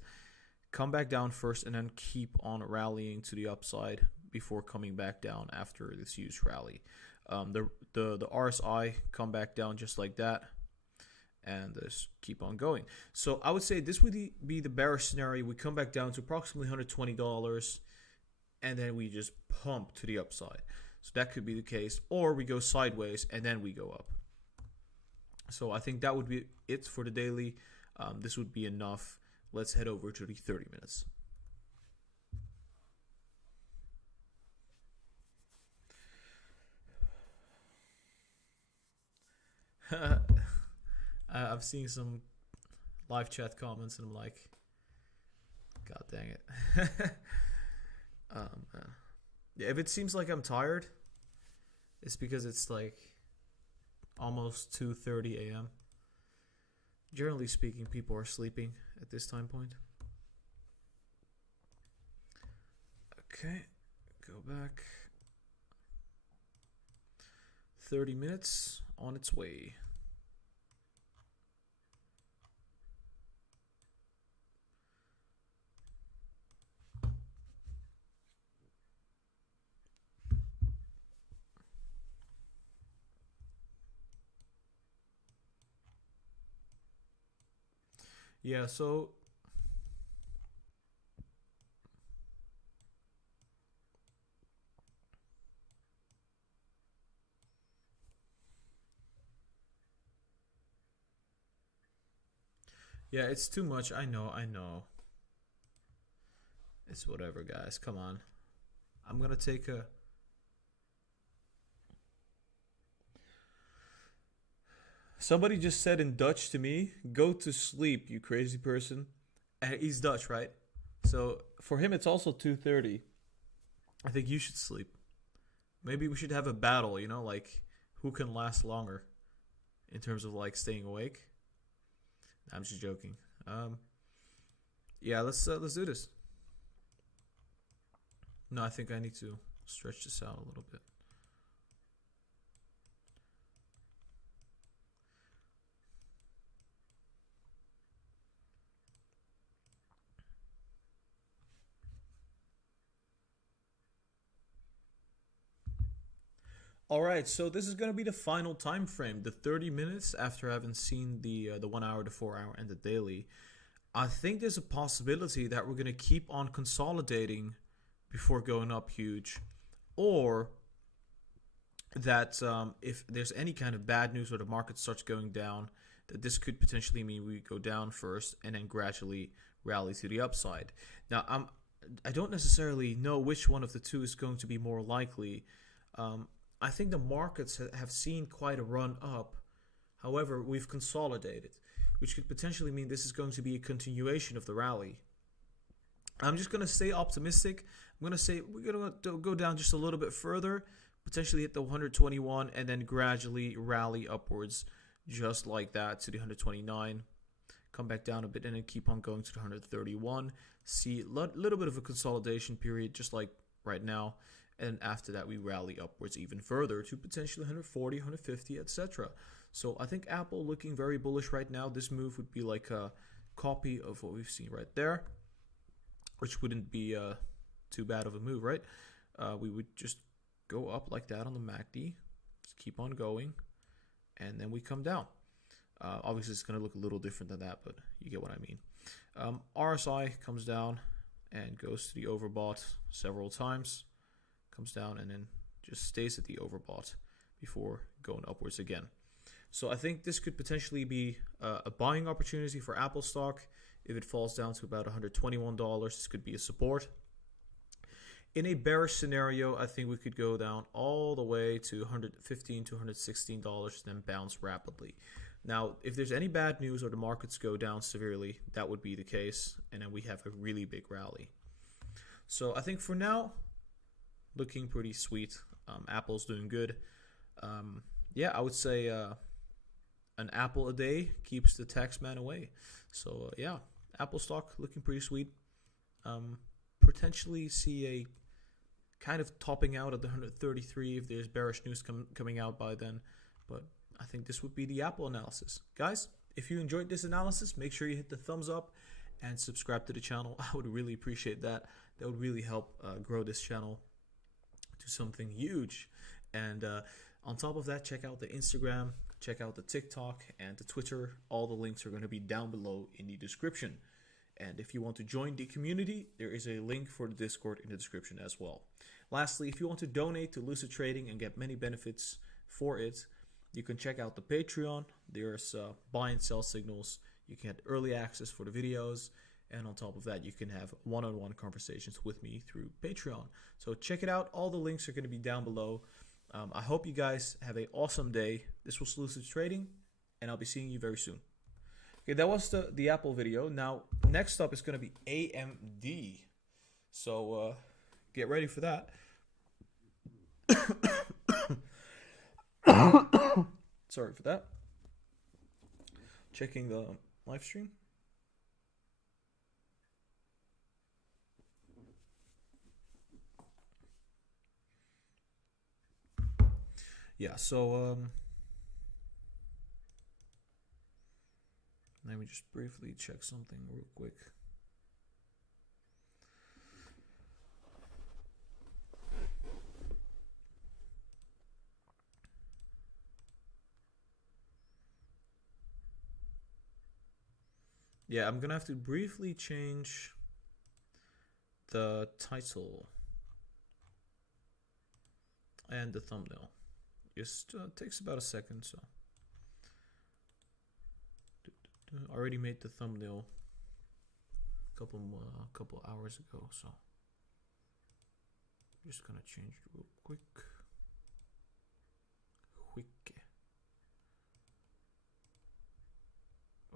come back down first and then keep on rallying to the upside before coming back down after this huge rally. The RSI come back down just like that and just keep on going. So I would say this would be the bearish scenario. We come back down to approximately $120 and then we just pump to the upside. So that could be the case, or we go sideways and then we go up. So I think that would be it for the daily. This would be enough. Let's head over to the 30 minutes. I've seen some live chat comments and I'm like, God dang it. Yeah, if it seems like I'm tired, it's because it's like almost 2:30 a.m. Generally speaking, people are sleeping at this time point. Okay, go back. 30 minutes on its way. Yeah, so yeah, it's too much. I know. It's whatever, guys. Come on. I'm gonna take a Somebody just said in Dutch to me, "Go to sleep, you crazy person." And he's Dutch, right? So for him, it's also 2:30. I think you should sleep. Maybe we should have a battle, you know, like who can last longer in terms of like staying awake. I'm just joking. Yeah, let's do this. No, I think I need to stretch this out a little bit. All right, so this is going to be the final time frame, the 30 minutes after having seen the 1 hour, the 4 hour, and the daily. I think there's a possibility that we're going to keep on consolidating before going up huge, or that if there's any kind of bad news or the market starts going down, that this could potentially mean we go down first and then gradually rally to the upside. Now, I don't necessarily know which one of the two is going to be more likely. I think the markets have seen quite a run up. However, we've consolidated, which could potentially mean this is going to be a continuation of the rally. I'm just going to stay optimistic. I'm going to say we're going to go down just a little bit further, potentially hit the 121, and then gradually rally upwards just like that to the 129. Come back down a bit and then keep on going to the 131. See a little bit of a consolidation period just like right now. And after that, we rally upwards even further to potentially 140, 150, etc. So I think Apple looking very bullish right now. This move would be like a copy of what we've seen right there, which wouldn't be too bad of a move, right? We would just go up like that on the MACD, just keep on going, and then we come down. Obviously, it's going to look a little different than that, but you get what I mean. RSI comes down and goes to the overbought several times, comes down and then just stays at the overbought before going upwards again. So I think this could potentially be a buying opportunity for Apple stock. If it falls down to about $121, this could be a support. In a bearish scenario, I think we could go down all the way to $115 to $116, then bounce rapidly. Now, if there's any bad news or the markets go down severely, that would be the case, and then we have a really big rally. So I think for now, looking pretty sweet. Apple's doing good. Yeah, I would say an apple a day keeps the tax man away. So yeah, Apple stock looking pretty sweet. Potentially see a kind of topping out at the 133 if there's bearish news coming out by then. But I think this would be the Apple analysis. Guys, if you enjoyed this analysis, make sure you hit the thumbs up and subscribe to the channel. I would really appreciate that. That would really help grow this channel to something huge. And on top of that, check out the Instagram, check out the TikTok and the Twitter. All the links are going to be down below in the description. And if you want to join the community, there is a link for the Discord in the description as well. Lastly, if you want to donate to Lucid Trading and get many benefits for it, you can check out the Patreon. There's buy and sell signals. You can get early access for the videos. And on top of that, you can have one-on-one conversations with me through Patreon. So check it out. All the links are going to be down below. I hope you guys have an awesome day. This was Lucid Trading, and I'll be seeing you very soon. Okay, that was the Apple video. Now, next up is going to be AMD. So get ready for that. Sorry for that. Checking the live stream. Yeah, so let me just briefly check something real quick. Yeah, I'm gonna have to briefly change the title and the thumbnail. Just takes about a second, so I already made the thumbnail a couple hours ago, so I'm just gonna change it real quick.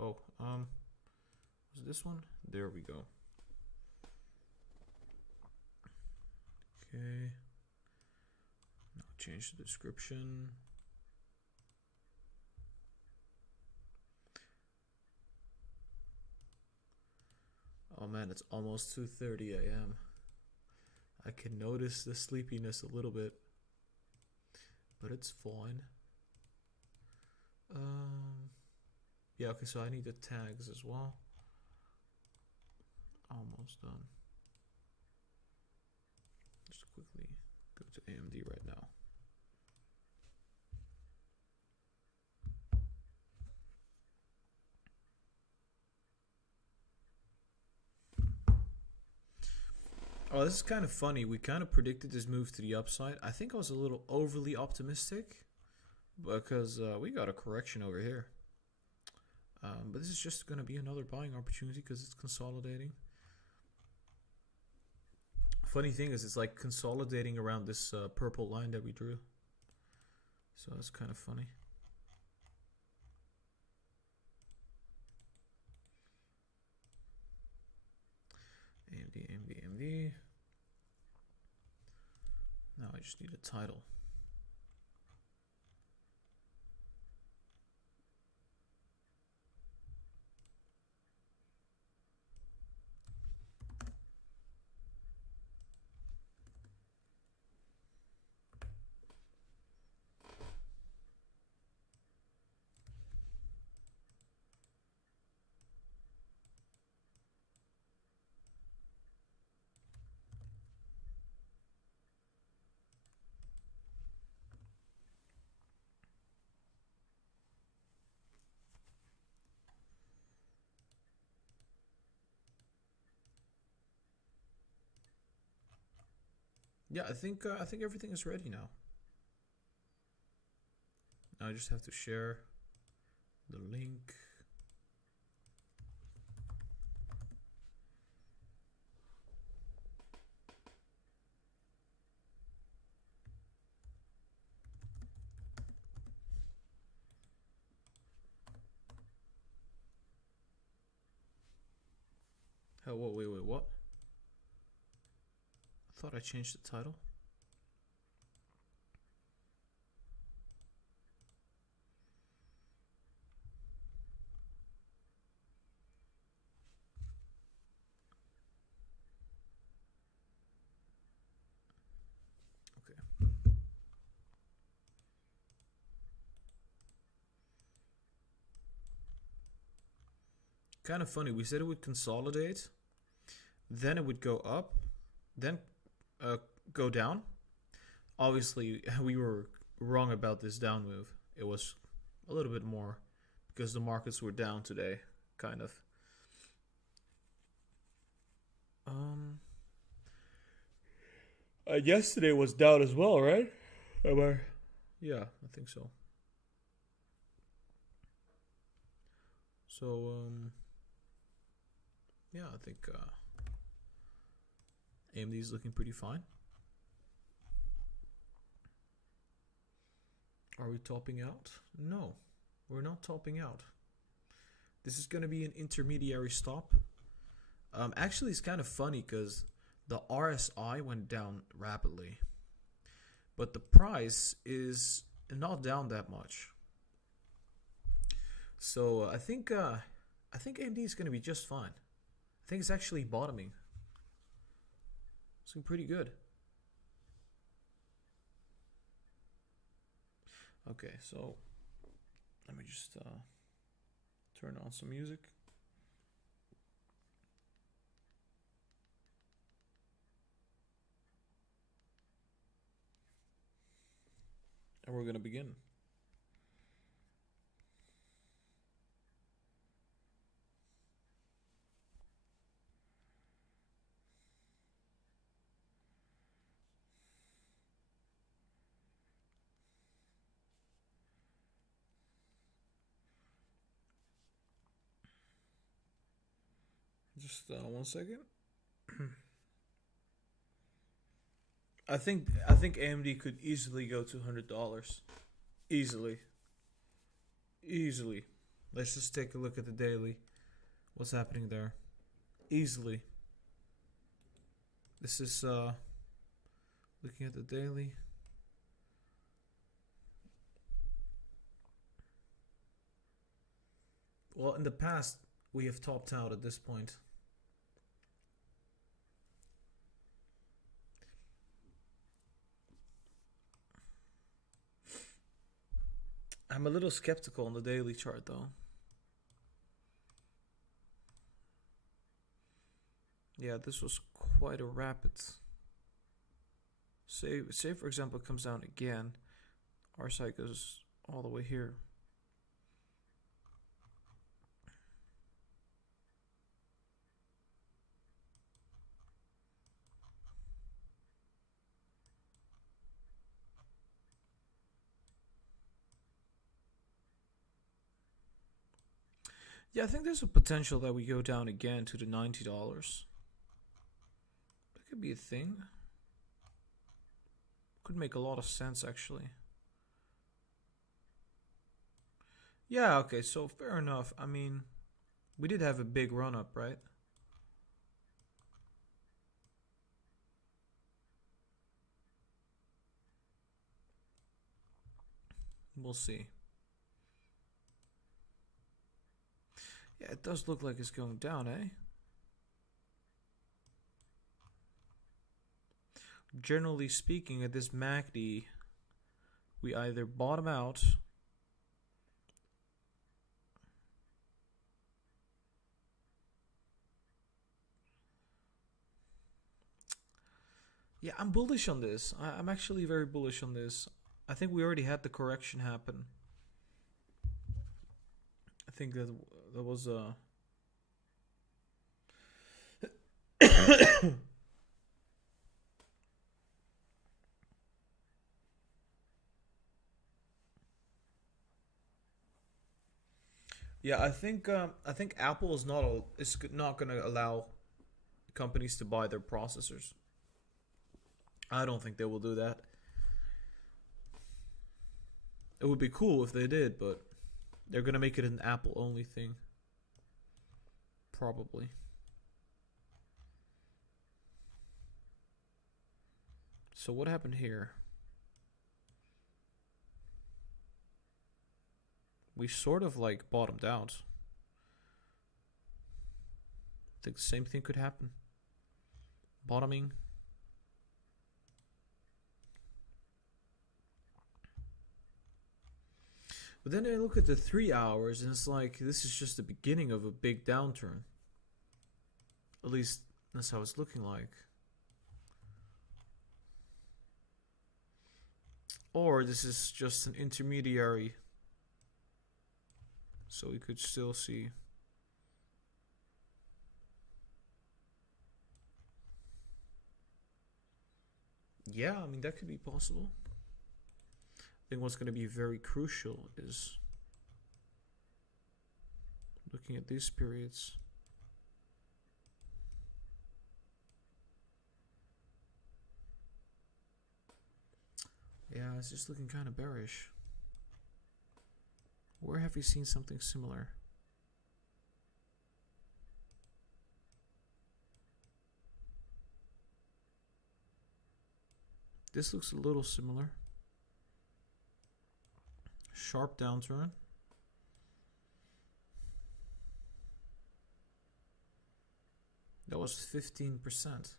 Oh, was this one? There we go. Okay. Now change the description. Oh man, it's almost 2:30 a.m. I can notice the sleepiness a little bit, but it's fine. Yeah, okay, so I need the tags as well. Almost done. Just quickly go to AMD right now. Oh, this is kind of funny. We kind of predicted this move to the upside. I think I was a little overly optimistic because we got a correction over here. But this is just going to be another buying opportunity because it's consolidating. Funny thing is, it's like consolidating around this purple line that we drew. So that's kind of funny. AMD. Now I just need a title. Yeah, I think everything is ready now. Now I just have to share the link. Oh, wait, what? I thought I changed the title. Okay. Kind of funny. We said it would consolidate, then it would go up, then go down. Obviously, we were wrong about this down move. It was a little bit more because the markets were down today, kind of. Yesterday was down as well, right? Yeah, I think so. So, yeah, I think AMD is looking pretty fine. Are we topping out? No, we're not topping out. This is going to be an intermediary stop. Actually, it's kind of funny because the RSI went down rapidly, but the price is not down that much. So I think AMD is going to be just fine. I think it's actually bottoming. It's looking pretty good. Okay, so let me just turn on some music. And we're going to begin. Just 1 second. I think AMD could easily go to $100. Easily. Let's just take a look at the daily. What's happening there? Easily. This is looking at the daily. Well, in the past, we have topped out at this point. I'm a little skeptical on the daily chart, though. Yeah, this was quite a rapid. Say for example, it comes down again. Our side goes all the way here. Yeah, I think there's a potential that we go down again to the $90. That could be a thing. Could make a lot of sense, actually. Yeah, okay, so fair enough. I mean, we did have a big run up, right? We'll see. Yeah, it does look like it's going down, eh? Generally speaking, at this MACD, we either bottom out Yeah, I'm bullish on this. I'm actually very bullish on this. I think we already had the correction happen. I think that was Yeah, I think Apple is not going to allow companies to buy their processors. I don't think they will do that. It would be cool if they did, but they're going to make it an Apple only thing. Probably. So what happened here? We sort of like bottomed out. I think the same thing could happen. Bottoming. But then I look at the 3 hours and it's like this is just the beginning of a big downturn. At least that's how it's looking like. Or this is just an intermediary. So we could still see. Yeah, I mean, that could be possible. I think what's going to be very crucial is looking at these periods. Yeah, it's just looking kind of bearish. Where have you seen something similar? This looks a little similar. Sharp downturn. That was 15%.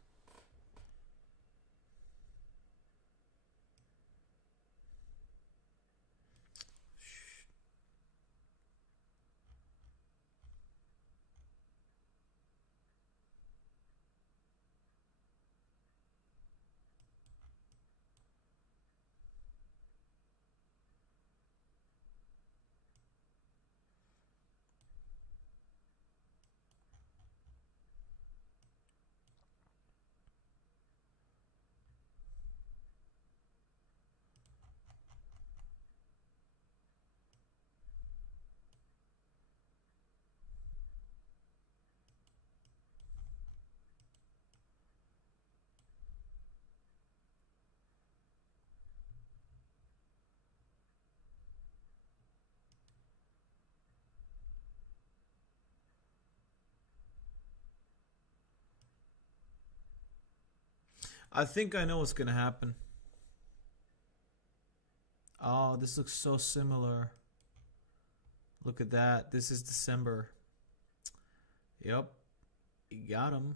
I think I know what's going to happen. Oh, this looks so similar. Look at that. This is December. Yep. You got him.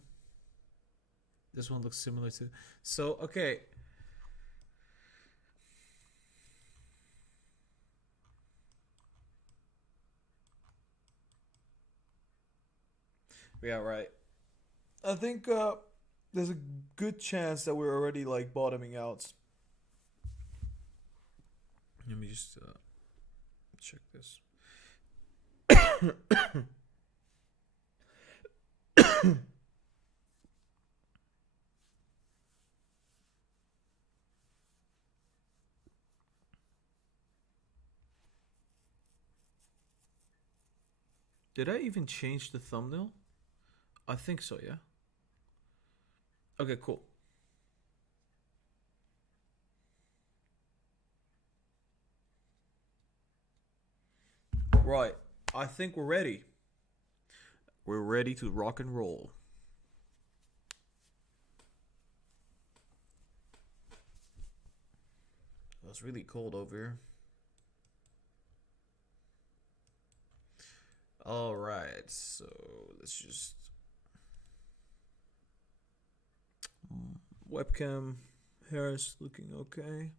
This one looks similar too. So, okay. Yeah, right. I think there's a good chance that we're already like bottoming out. Let me just check this. Did I even change the thumbnail? I think so, yeah. Okay, cool. Right. I think we're ready. We're ready to rock and roll. It's really cold over here. All right, so let's just webcam hair is looking okay.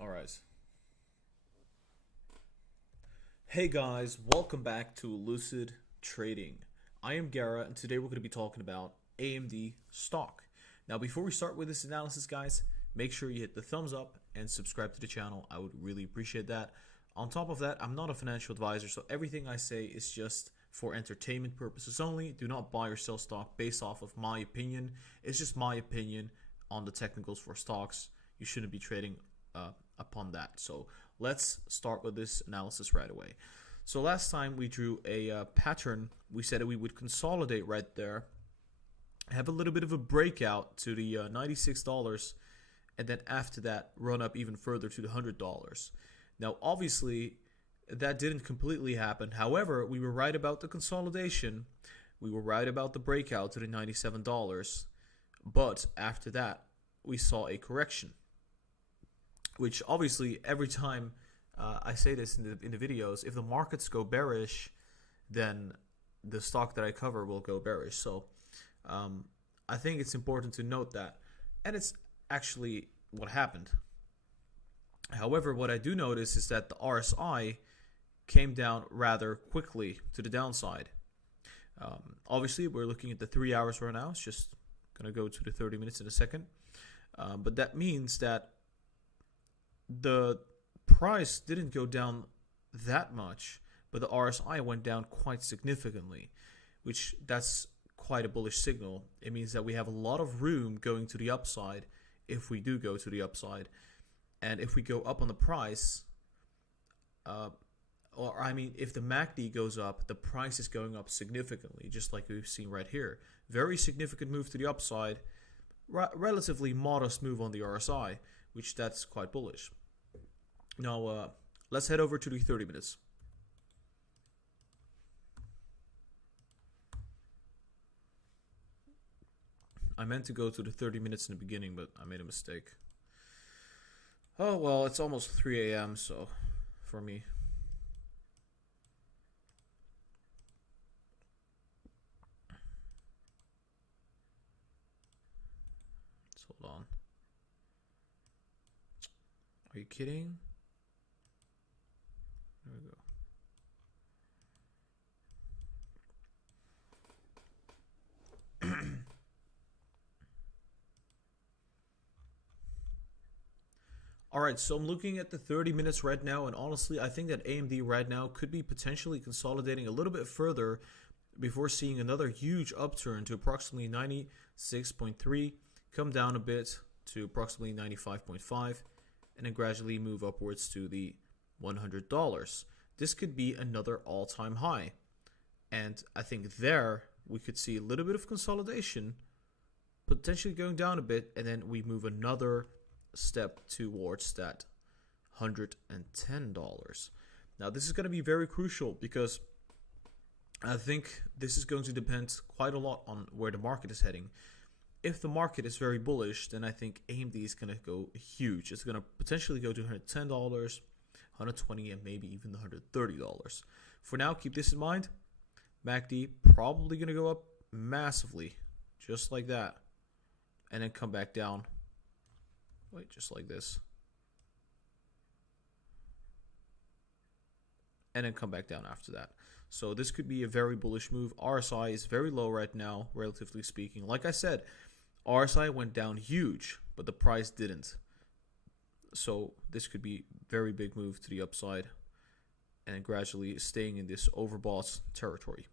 All right. Hey guys, welcome back to Lucid Trading. I am Gara, and today we're going to be talking about AMD stock. Now, before we start with this analysis, guys, make sure you hit the thumbs up and subscribe to the channel. I would really appreciate that. On top of that, I'm not a financial advisor, so everything I say is just for entertainment purposes only. Do not buy or sell stock based off of my opinion. It's just my opinion on the technicals for stocks. You shouldn't be trading upon that. So let's start with this analysis right away. So last time we drew a pattern. We said that we would consolidate right there, have a little bit of a breakout to the $96, and then after that run up even further to the $100. Now obviously that didn't completely happen. However, we were right about the consolidation. We were right about the breakout to the $97. But after that, we saw a correction, which obviously every time I say this in the videos, if the markets go bearish, then the stock that I cover will go bearish. So I think it's important to note that. And it's actually what happened. However, what I do notice is that the RSI came down rather quickly to the downside. Obviously, we're looking at the 3 hours right now. It's just going to go to the 30 minutes in a second. But that means that the price didn't go down that much, but the RSI went down quite significantly, which that's quite a bullish signal. It means that we have a lot of room going to the upside if we do go to the upside. And if we go up on the price, if the MACD goes up, the price is going up significantly, just like we've seen right here. Very significant move to the upside, relatively modest move on the RSI, which that's quite bullish. Now, let's head over to the 30 minutes. I meant to go to the 30 minutes in the beginning, but I made a mistake. Oh, well, it's almost 3 a.m., so for me. Let's hold on. Are you kidding? There we go. Alright, so I'm looking at the 30 minutes right now, and honestly, I think that AMD right now could be potentially consolidating a little bit further before seeing another huge upturn to approximately 96.3, come down a bit to approximately 95.5, and then gradually move upwards to the $100. This could be another all-time high, and I think there we could see a little bit of consolidation, potentially going down a bit, and then we move another step towards that $110. Now this is going to be very crucial because I think this is going to depend quite a lot on where the market is heading. If the market is very bullish, then I think AMD is going to go huge. It's going to potentially go to $110, $120, and maybe even $130. For now, keep this in mind. MACD probably going to go up massively, just like that, and then come back down. Wait, just like this. And then come back down after that. So this could be a very bullish move. RSI is very low right now, relatively speaking. Like I said, RSI went down huge, but the price didn't. So this could be a very big move to the upside and gradually staying in this overbought territory.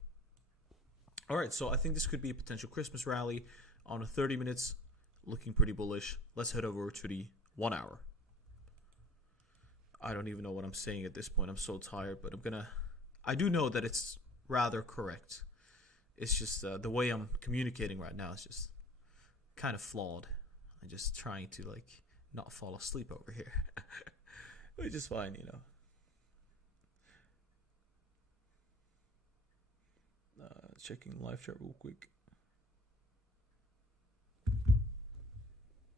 All right, so I think this could be a potential Christmas rally on the 30 minutes. Looking pretty bullish. Let's head over to the 1 hour. I don't even know what I'm saying at this point. I'm so tired, but I do know that it's rather correct. It's just the way I'm communicating right now is just kind of flawed. I'm just trying to not fall asleep over here, which is fine, you know. Checking live chat real quick.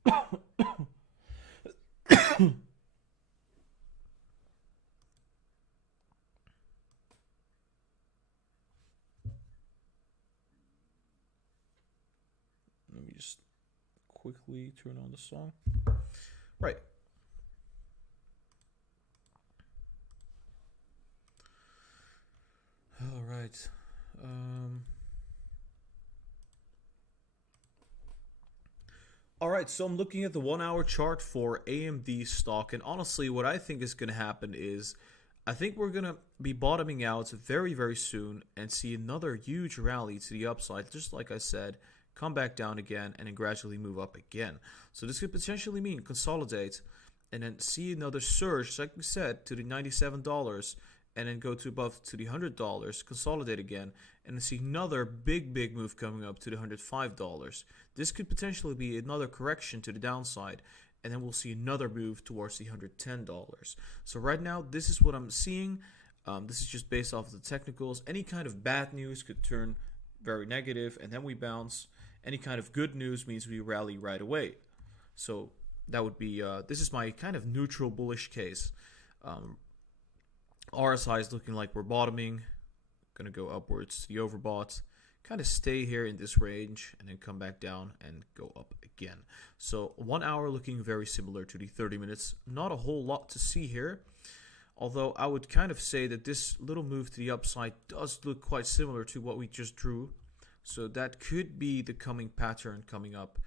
Let me just quickly turn on the song. Right. All right. All right, so I'm looking at the 1 hour chart for AMD stock, and honestly, what I think is going to happen is I think we're going to be bottoming out very, very soon and see another huge rally to the upside, just like I said, come back down again and then gradually move up again. So this could potentially mean consolidate and then see another surge, like we said, to the $97 and then go to above to the $100, consolidate again, and then see another big move coming up to the $105. This could potentially be another correction to the downside, and then we'll see another move towards the $110. So right now, this is what I'm seeing. This is just based off of the technicals. Any kind of bad news could turn very negative, and then we bounce. Any kind of good news means we rally right away. So that would be, this is my kind of neutral bullish case. RSI is looking like we're bottoming, gonna go upwards to the overbought, kind of stay here in this range and then come back down and go up again. So 1 hour looking very similar to the 30 minutes. Not a whole lot to see here, although I would kind of say that this little move to the upside does look quite similar to what we just drew. So that could be the coming pattern coming up,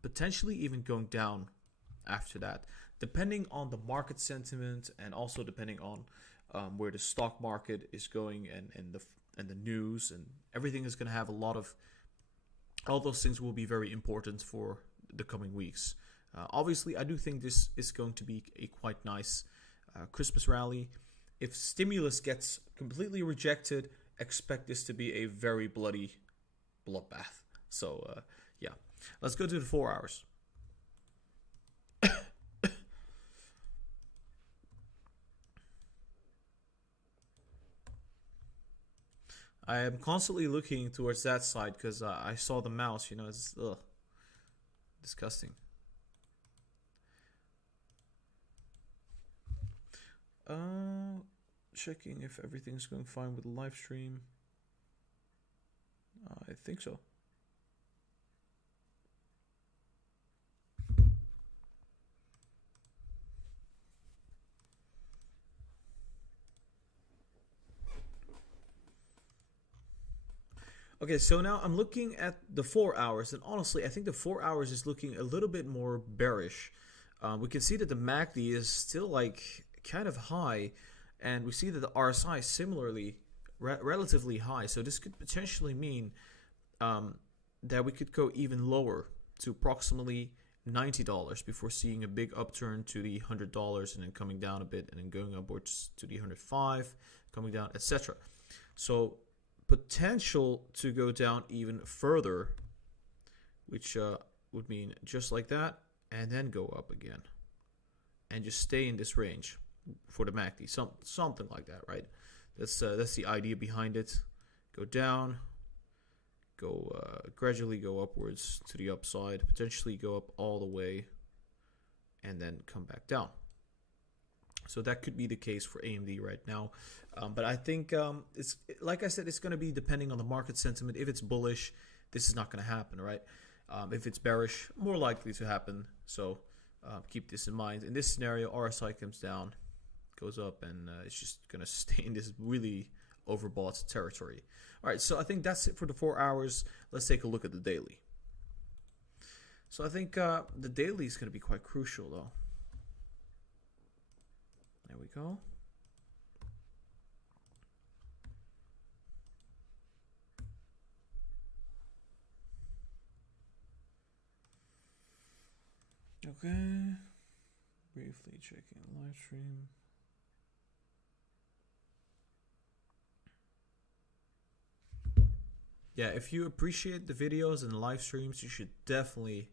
potentially even going down after that, depending on the market sentiment and also depending on where the stock market is going and the news and everything is going to have a lot of, all those things will be very important for the coming weeks. Obviously, I do think this is going to be a quite nice Christmas rally. If stimulus gets completely rejected, expect this to be a very bloody bloodbath. So yeah, let's go to the 4 hours. I am constantly looking towards that side because I saw the mouse, you know, it's disgusting. Checking if everything's going fine with the live stream. I think so. Okay, so now I'm looking at the 4 hours, and honestly, I think the 4 hours is looking a little bit more bearish. We can see that the MACD is still like kind of high, and we see that the RSI is similarly relatively high. So this could potentially mean that we could go even lower to approximately $90 before seeing a big upturn to the $100 and then coming down a bit and then going upwards to the 105, coming down, etc. So potential to go down even further, which would mean just like that, and then go up again, and just stay in this range for the MACD, something like that, right? That's the idea behind it. Go down, go gradually go upwards to the upside, potentially go up all the way, and then come back down. So that could be the case for AMD right now. But I think it's like I said, it's going to be depending on the market sentiment. If it's bullish, this is not going to happen, right? If it's bearish, more likely to happen. So keep this in mind. In this scenario, RSI comes down, goes up, and it's just going to stay in this really overbought territory. All right, so I think that's it for the 4 hours. Let's take a look at the daily. So I think the daily is going to be quite crucial, though. There we go. Okay. Briefly checking the live stream. Yeah, if you appreciate the videos and the live streams, you should definitely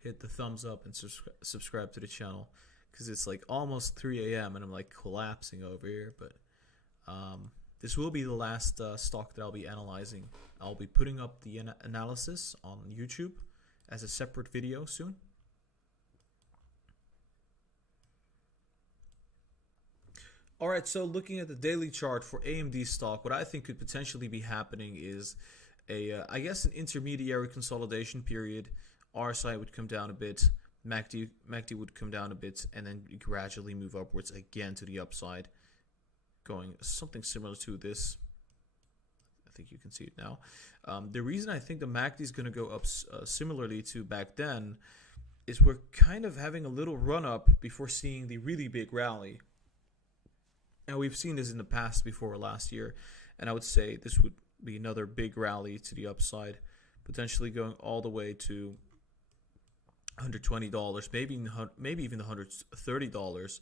hit the thumbs up and subscribe to the channel, because it's like almost 3 a.m. and I'm like collapsing over here. But this will be the last stock that I'll be analyzing. I'll be putting up the analysis on YouTube as a separate video soon. All right, so looking at the daily chart for AMD stock, what I think could potentially be happening is I guess an intermediary consolidation period. RSI would come down a bit, MACD would come down a bit, and then gradually move upwards again to the upside, going something similar to this. I think you can see it now. The reason I think the MACD is going to go up similarly to back then is we're kind of having a little run up before seeing the really big rally. And we've seen this in the past before last year, and I would say this would be another big rally to the upside, potentially going all the way to $120, maybe even $130,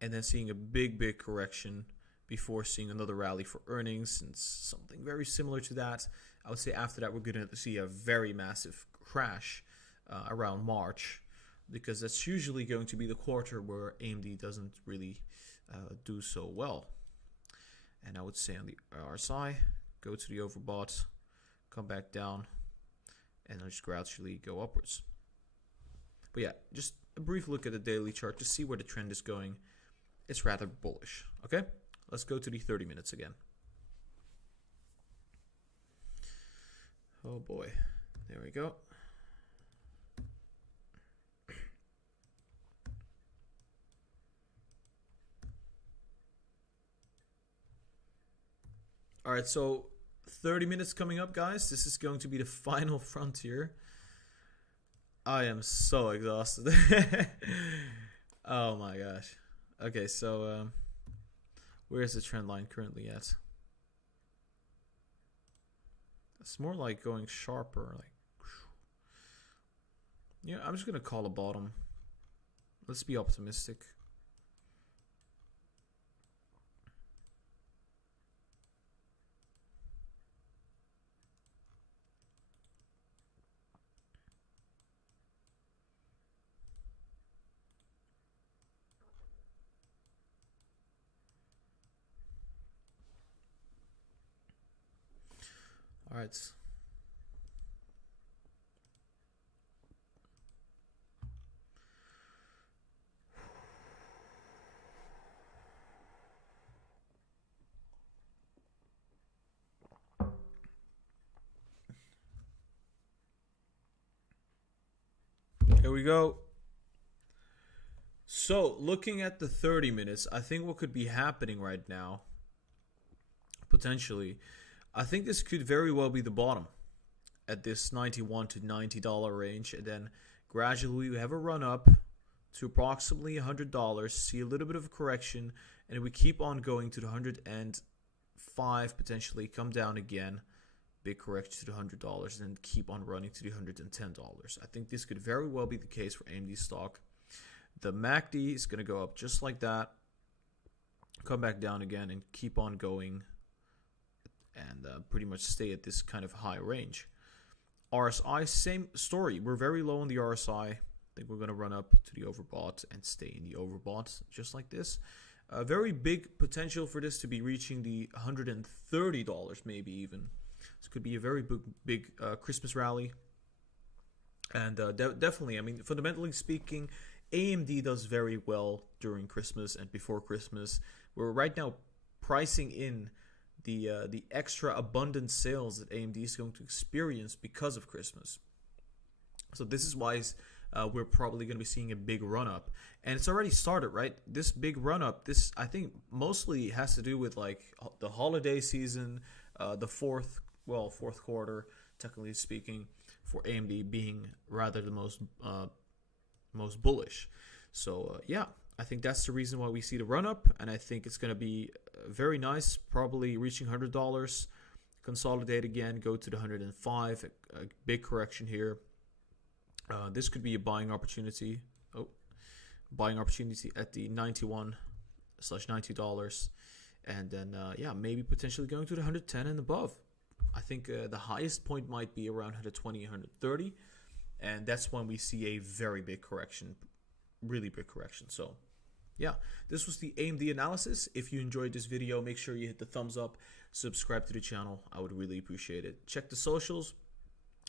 and then seeing a big correction before seeing another rally for earnings and something very similar to that. I would say after that we're going to see a very massive crash around March, because that's usually going to be the quarter where AMD doesn't really do so well. And I would say on the RSI, go to the overbought, come back down, and then just gradually go upwards. But yeah, just a brief look at the daily chart to see where the trend is going. It's rather bullish. Okay, let's go to the 30 minutes again. Oh boy, there we go. All right, so 30 minutes coming up, guys. This is going to be the final frontier. I am so exhausted. Oh my gosh. Okay, so where's the trend line currently at? It's more like going sharper. Like, yeah, I'm just gonna call a bottom. Let's be optimistic. All right. Here we go. So, looking at the 30 minutes, I think what could be happening right now, potentially, I think this could very well be the bottom at this $91 to $90 range, and then gradually we have a run up to approximately $100, see a little bit of a correction, and we keep on going to the 105, potentially come down again, big correction to the $100, and then keep on running to the $110. I think this could very well be the case for AMD stock. The MACD is going to go up just like that, come back down again, and keep on going, and pretty much stay at this kind of high range. RSI, same story. We're very low on the RSI. I think we're going to run up to the overbought and stay in the overbought just like this. Very big potential for this to be reaching the $130, maybe even. This could be a very big Christmas rally. And definitely, I mean, fundamentally speaking, AMD does very well during Christmas and before Christmas. We're right now pricing in the extra abundant sales that AMD is going to experience because of Christmas. So this is why we're probably going to be seeing a big run up, and it's already started, right? This big run up, this I think mostly has to do with like the holiday season, the fourth quarter, technically speaking, for AMD being rather the most bullish. So yeah, I think that's the reason why we see the run up, and I think it's going to be very nice, probably reaching $100, consolidate again, go to the 105, a big correction here. This could be a buying opportunity. Buying opportunity at the $91/$90, and then yeah, maybe potentially going to the 110 and above. I think the highest point might be around 120, 130, and that's when we see a very big correction, really big correction. So yeah, this was the AMD analysis. If you enjoyed this video, make sure you hit the thumbs up, subscribe to the channel. I would really appreciate it. Check the socials,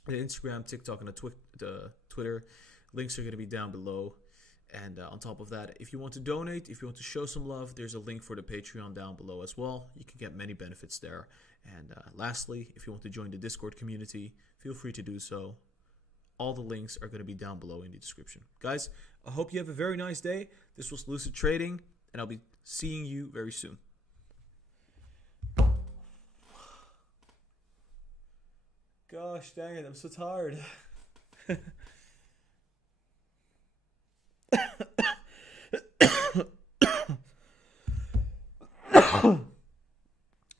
the Instagram, TikTok, and the Twitter. Links are going to be down below. And on top of that, if you want to donate, if you want to show some love, there's a link for the Patreon down below as well. You can get many benefits there. And lastly, if you want to join the Discord community, feel free to do so. All the links are going to be down below in the description. Guys, I hope you have a very nice day. This was Lucid Trading, and I'll be seeing you very soon. Gosh dang it, I'm so tired.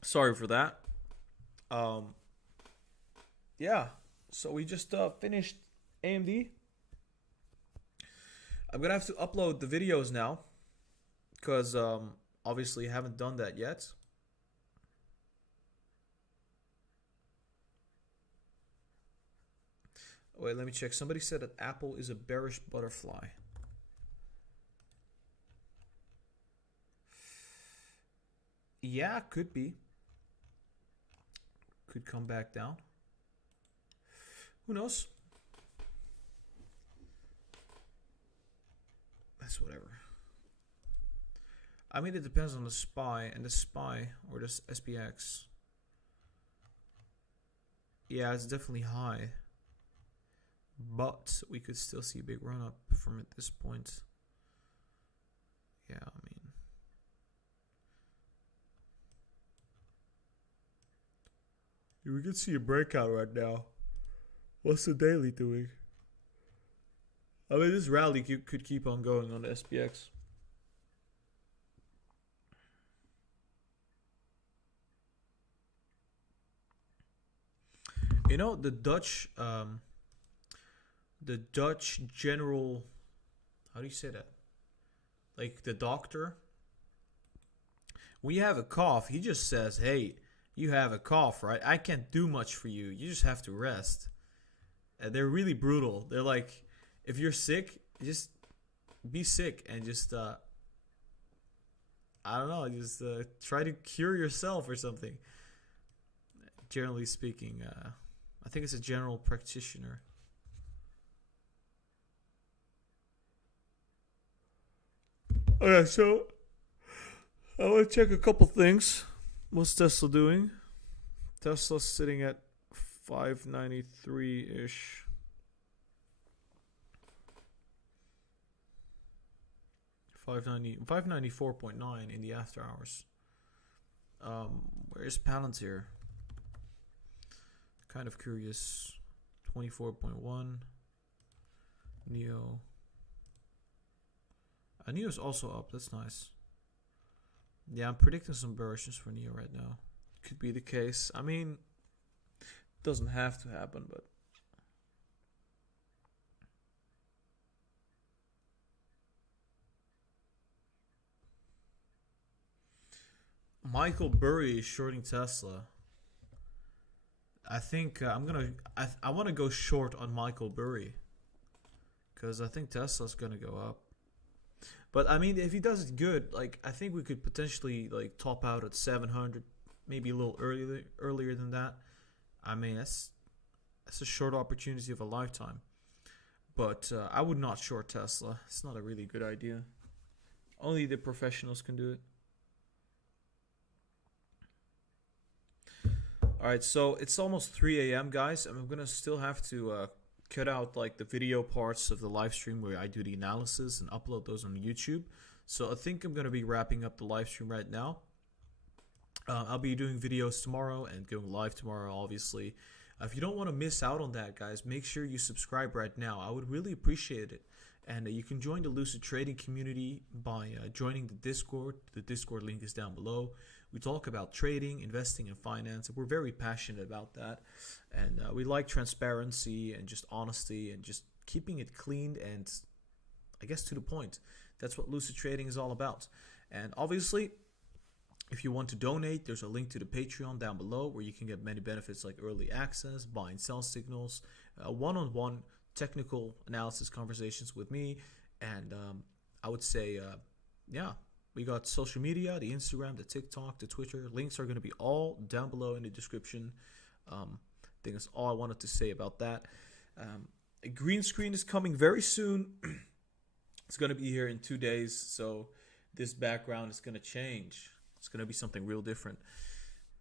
Sorry for that. Yeah. So we just finished AMD. I'm gonna have to upload the videos now because obviously I haven't done that yet. Wait, let me check. Somebody said that Apple is a bearish butterfly. Yeah, could be. Could come back down. Who knows? That's whatever. I mean, it depends on the SPY, and the SPY or the SPX. Yeah, it's definitely high. But we could still see a big run up from at this point. Yeah, I mean. We could see a breakout right now. What's the daily doing? I mean, this rally could keep on going on the SPX. You know, the Dutch general, how do you say that? Like the doctor, when you have a cough, he just says, hey, you have a cough, right? I can't do much for you. You just have to rest. They're really brutal. They're like, if you're sick, just be sick and just, I don't know, just try to cure yourself or something. Generally speaking, I think it's a general practitioner. Okay, so I want to check a couple things. What's Tesla doing? Tesla's sitting at 593-ish. 594.9 in the after hours. Where's Palantir? Kind of curious. 24.1. Neo. Neo's also up. That's nice. Yeah, I'm predicting some bearishness for Neo right now. Could be the case. I mean, doesn't have to happen, but Michael Burry is shorting Tesla. I think I want to go short on Michael Burry because I think Tesla's gonna go up. But I mean, if he does it good, like I think we could potentially like top out at 700, maybe a little earlier than that. I mean, that's a short opportunity of a lifetime. But I would not short Tesla. It's not a really good idea. Only the professionals can do it. All right, so it's almost 3 a.m., guys, and I'm gonna still have to cut out like the video parts of the live stream where I do the analysis and upload those on YouTube. So I think I'm gonna be wrapping up the live stream right now. I'll be doing videos tomorrow and going live tomorrow, obviously. If you don't want to miss out on that, guys, make sure you subscribe right now. I would really appreciate it. And you can join the Lucid Trading community by joining the Discord. The Discord link is down below. We talk about trading, investing, and finance. We're very passionate about that. And we like transparency and just honesty and just keeping it clean and, I guess, to the point. That's what Lucid Trading is all about. And obviously, if you want to donate, there's a link to the Patreon down below where you can get many benefits like early access, buy and sell signals, one-on-one technical analysis conversations with me. And I would say, yeah, we got social media, the Instagram, the TikTok, the Twitter. Links are going to be all down below in the description. I think that's all I wanted to say about that. A green screen is coming very soon. It's going to be here in 2 days. So this background is going to change. It's going to be something real different.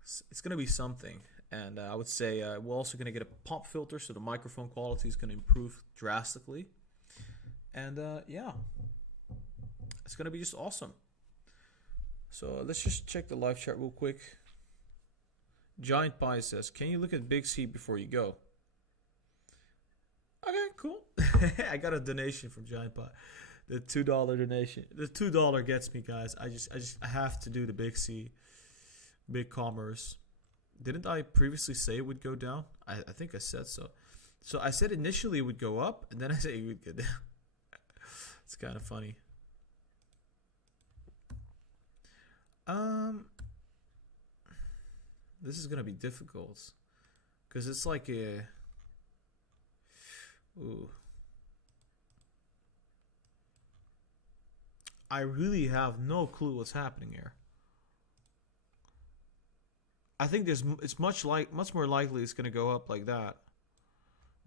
It's going to be something. And I would say we're also going to get a pop filter, so the microphone quality is going to improve drastically. And yeah, it's going to be just awesome. So let's just check the live chat real quick. Giant Pie says, can you look at Big C before you go? Okay, cool. I got a donation from Giant Pie. The $2 donation. The $2 gets me, guys. I have to do the big C, big commerce. Didn't I previously say it would go down? I think I said so. So I said initially it would go up, and then I said it would go down. It's kind of funny. This is gonna be difficult because it's like a. Ooh. I really have no clue what's happening here. I think it's much more likely it's gonna go up like that,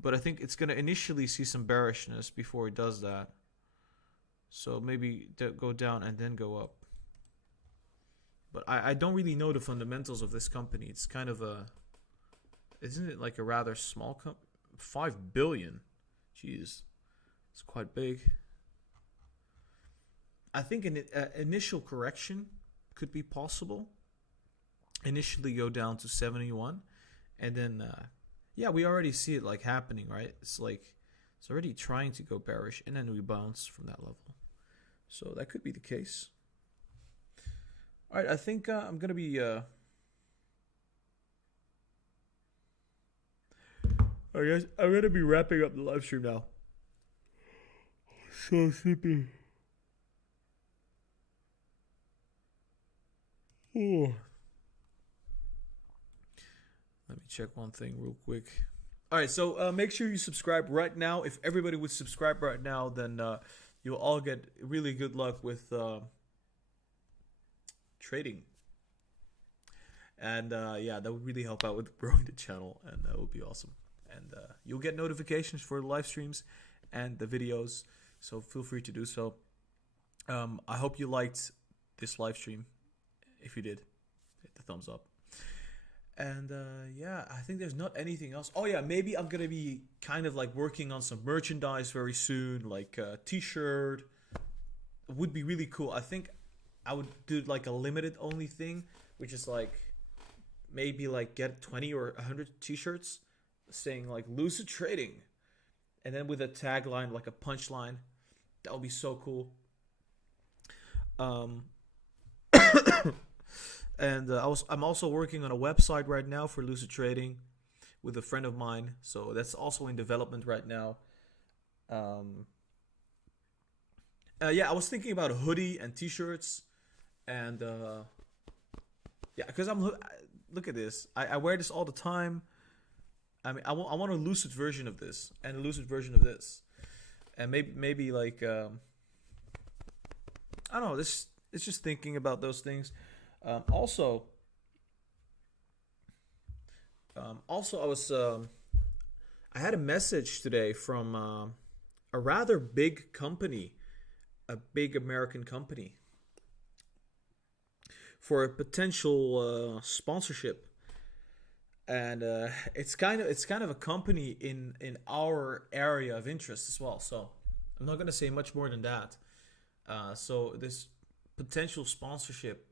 but I think it's gonna initially see some bearishness before it does that. So maybe go down and then go up. But I don't really know the fundamentals of this company. It's kind of a, isn't it like a rather small company? 5 billion, jeez, it's quite big. I think an initial correction could be possible. Initially go down to 71, and then yeah, we already see it like happening, right? It's like it's already trying to go bearish, and then we bounce from that level. So that could be the case. All right, I think I'm gonna be. All right, guys, I'm gonna be wrapping up the live stream now. So sleepy. Oh. Let me check one thing real quick. All right, so make sure you subscribe right now. If everybody would subscribe right now, then you'll all get really good luck with trading. And yeah, that would really help out with growing the channel, and that would be awesome. And you'll get notifications for the live streams and the videos, so feel free to do so. I hope you liked this live stream. If you did, hit the thumbs up. And yeah, I think there's not anything else. Oh yeah, maybe I'm gonna be kind of like working on some merchandise very soon, like a t-shirt. Would be really cool. I think I would do like a limited only thing, which is like maybe like get 20 or 100 t-shirts saying like Lucid Trading, and then with a tagline, like a punchline. That would be so cool. And I'm also working on a website right now for Lucid Trading with a friend of mine, so that's also in development right now. Yeah, I was thinking about a hoodie and t-shirts, and yeah, because look at this. I wear this all the time. I mean, I want a Lucid version of this and a Lucid version of this, and maybe like I don't know. It's just thinking about those things. Also, I had a message today from a rather big company, a big American company, for a potential sponsorship, and it's kind of a company in our area of interest as well. So I'm not gonna say much more than that. So this potential sponsorship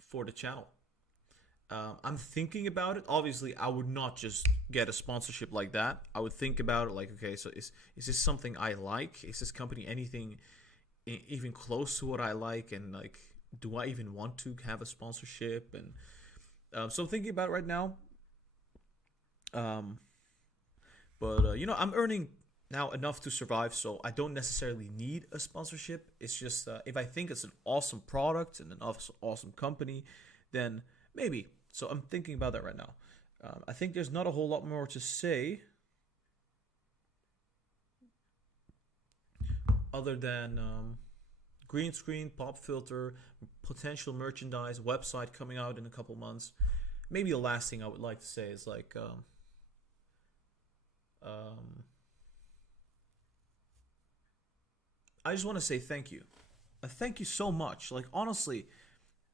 for the channel. I'm thinking about it. Obviously, I would not just get a sponsorship like that. I would think about it like, okay, so is this something I like? Is this company anything even close to what I like? And like, do I even want to have a sponsorship? And so I'm thinking about it right now. But you know, I'm earning now enough to survive, so I don't necessarily need a sponsorship. It's just if I think it's an awesome product and an awesome company, then maybe. So I'm thinking about that right now. I think there's not a whole lot more to say other than green screen, pop filter, potential merchandise, website coming out in a couple months. Maybe the last thing I would like to say is like I just want to say thank you. Thank you so much. Like, honestly,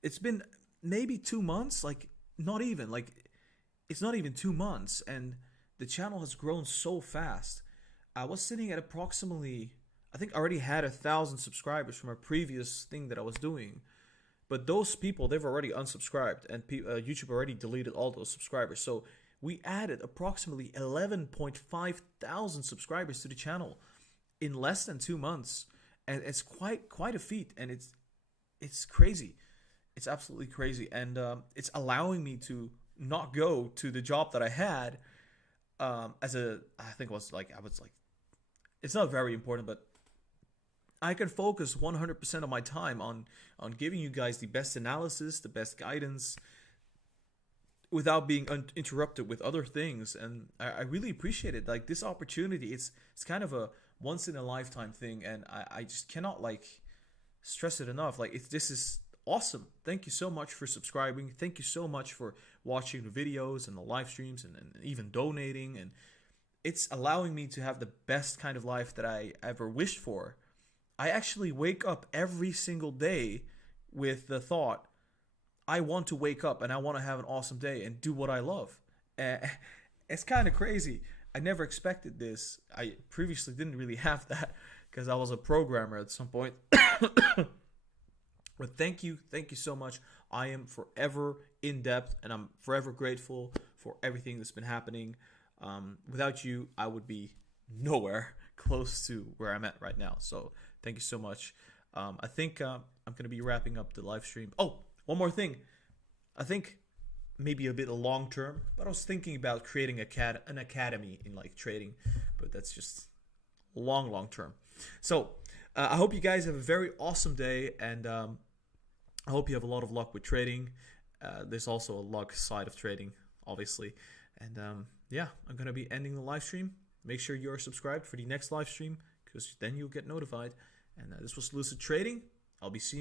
it's been maybe 2 months. Like, not even. Like, it's not even 2 months. And the channel has grown so fast. I was sitting at approximately, I think I already had 1,000 subscribers from a previous thing that I was doing. But those people, they've already unsubscribed. And YouTube already deleted all those subscribers. So we added approximately 11.5 thousand subscribers to the channel in less than 2 months. and it's quite a feat, and it's crazy. It's absolutely crazy, and it's allowing me to not go to the job that I had as a I think it was like I was like it's not very important, but I can focus 100% of my time on giving you guys the best analysis, the best guidance, without being interrupted with other things. And I really appreciate it. Like, this opportunity, it's kind of a once in a lifetime thing, and I just cannot like stress it enough. Like, this is awesome. Thank you so much for subscribing. Thank you so much for watching the videos and the live streams, and even donating. And it's allowing me to have the best kind of life that I ever wished for. I actually wake up every single day with the thought, I want to wake up and I want to have an awesome day and do what I love. It's kind of crazy. I never expected this. I previously didn't really have that because I was a programmer at some point. But thank you so much. I am forever in depth, and I'm forever grateful for everything that's been happening. Without you, I would be nowhere close to where I'm at right now. So thank you so much. I think I'm going to be wrapping up the live stream. Oh, one more thing. I think maybe a bit long term, but I was thinking about creating an academy in like trading, but that's just long term. So I hope you guys have a very awesome day, and I hope you have a lot of luck with trading. There's also a luck side of trading, obviously. And yeah, I'm going to be ending the live stream. Make sure you're subscribed for the next live stream, because then you'll get notified. And this was Lucid Trading. I'll be seeing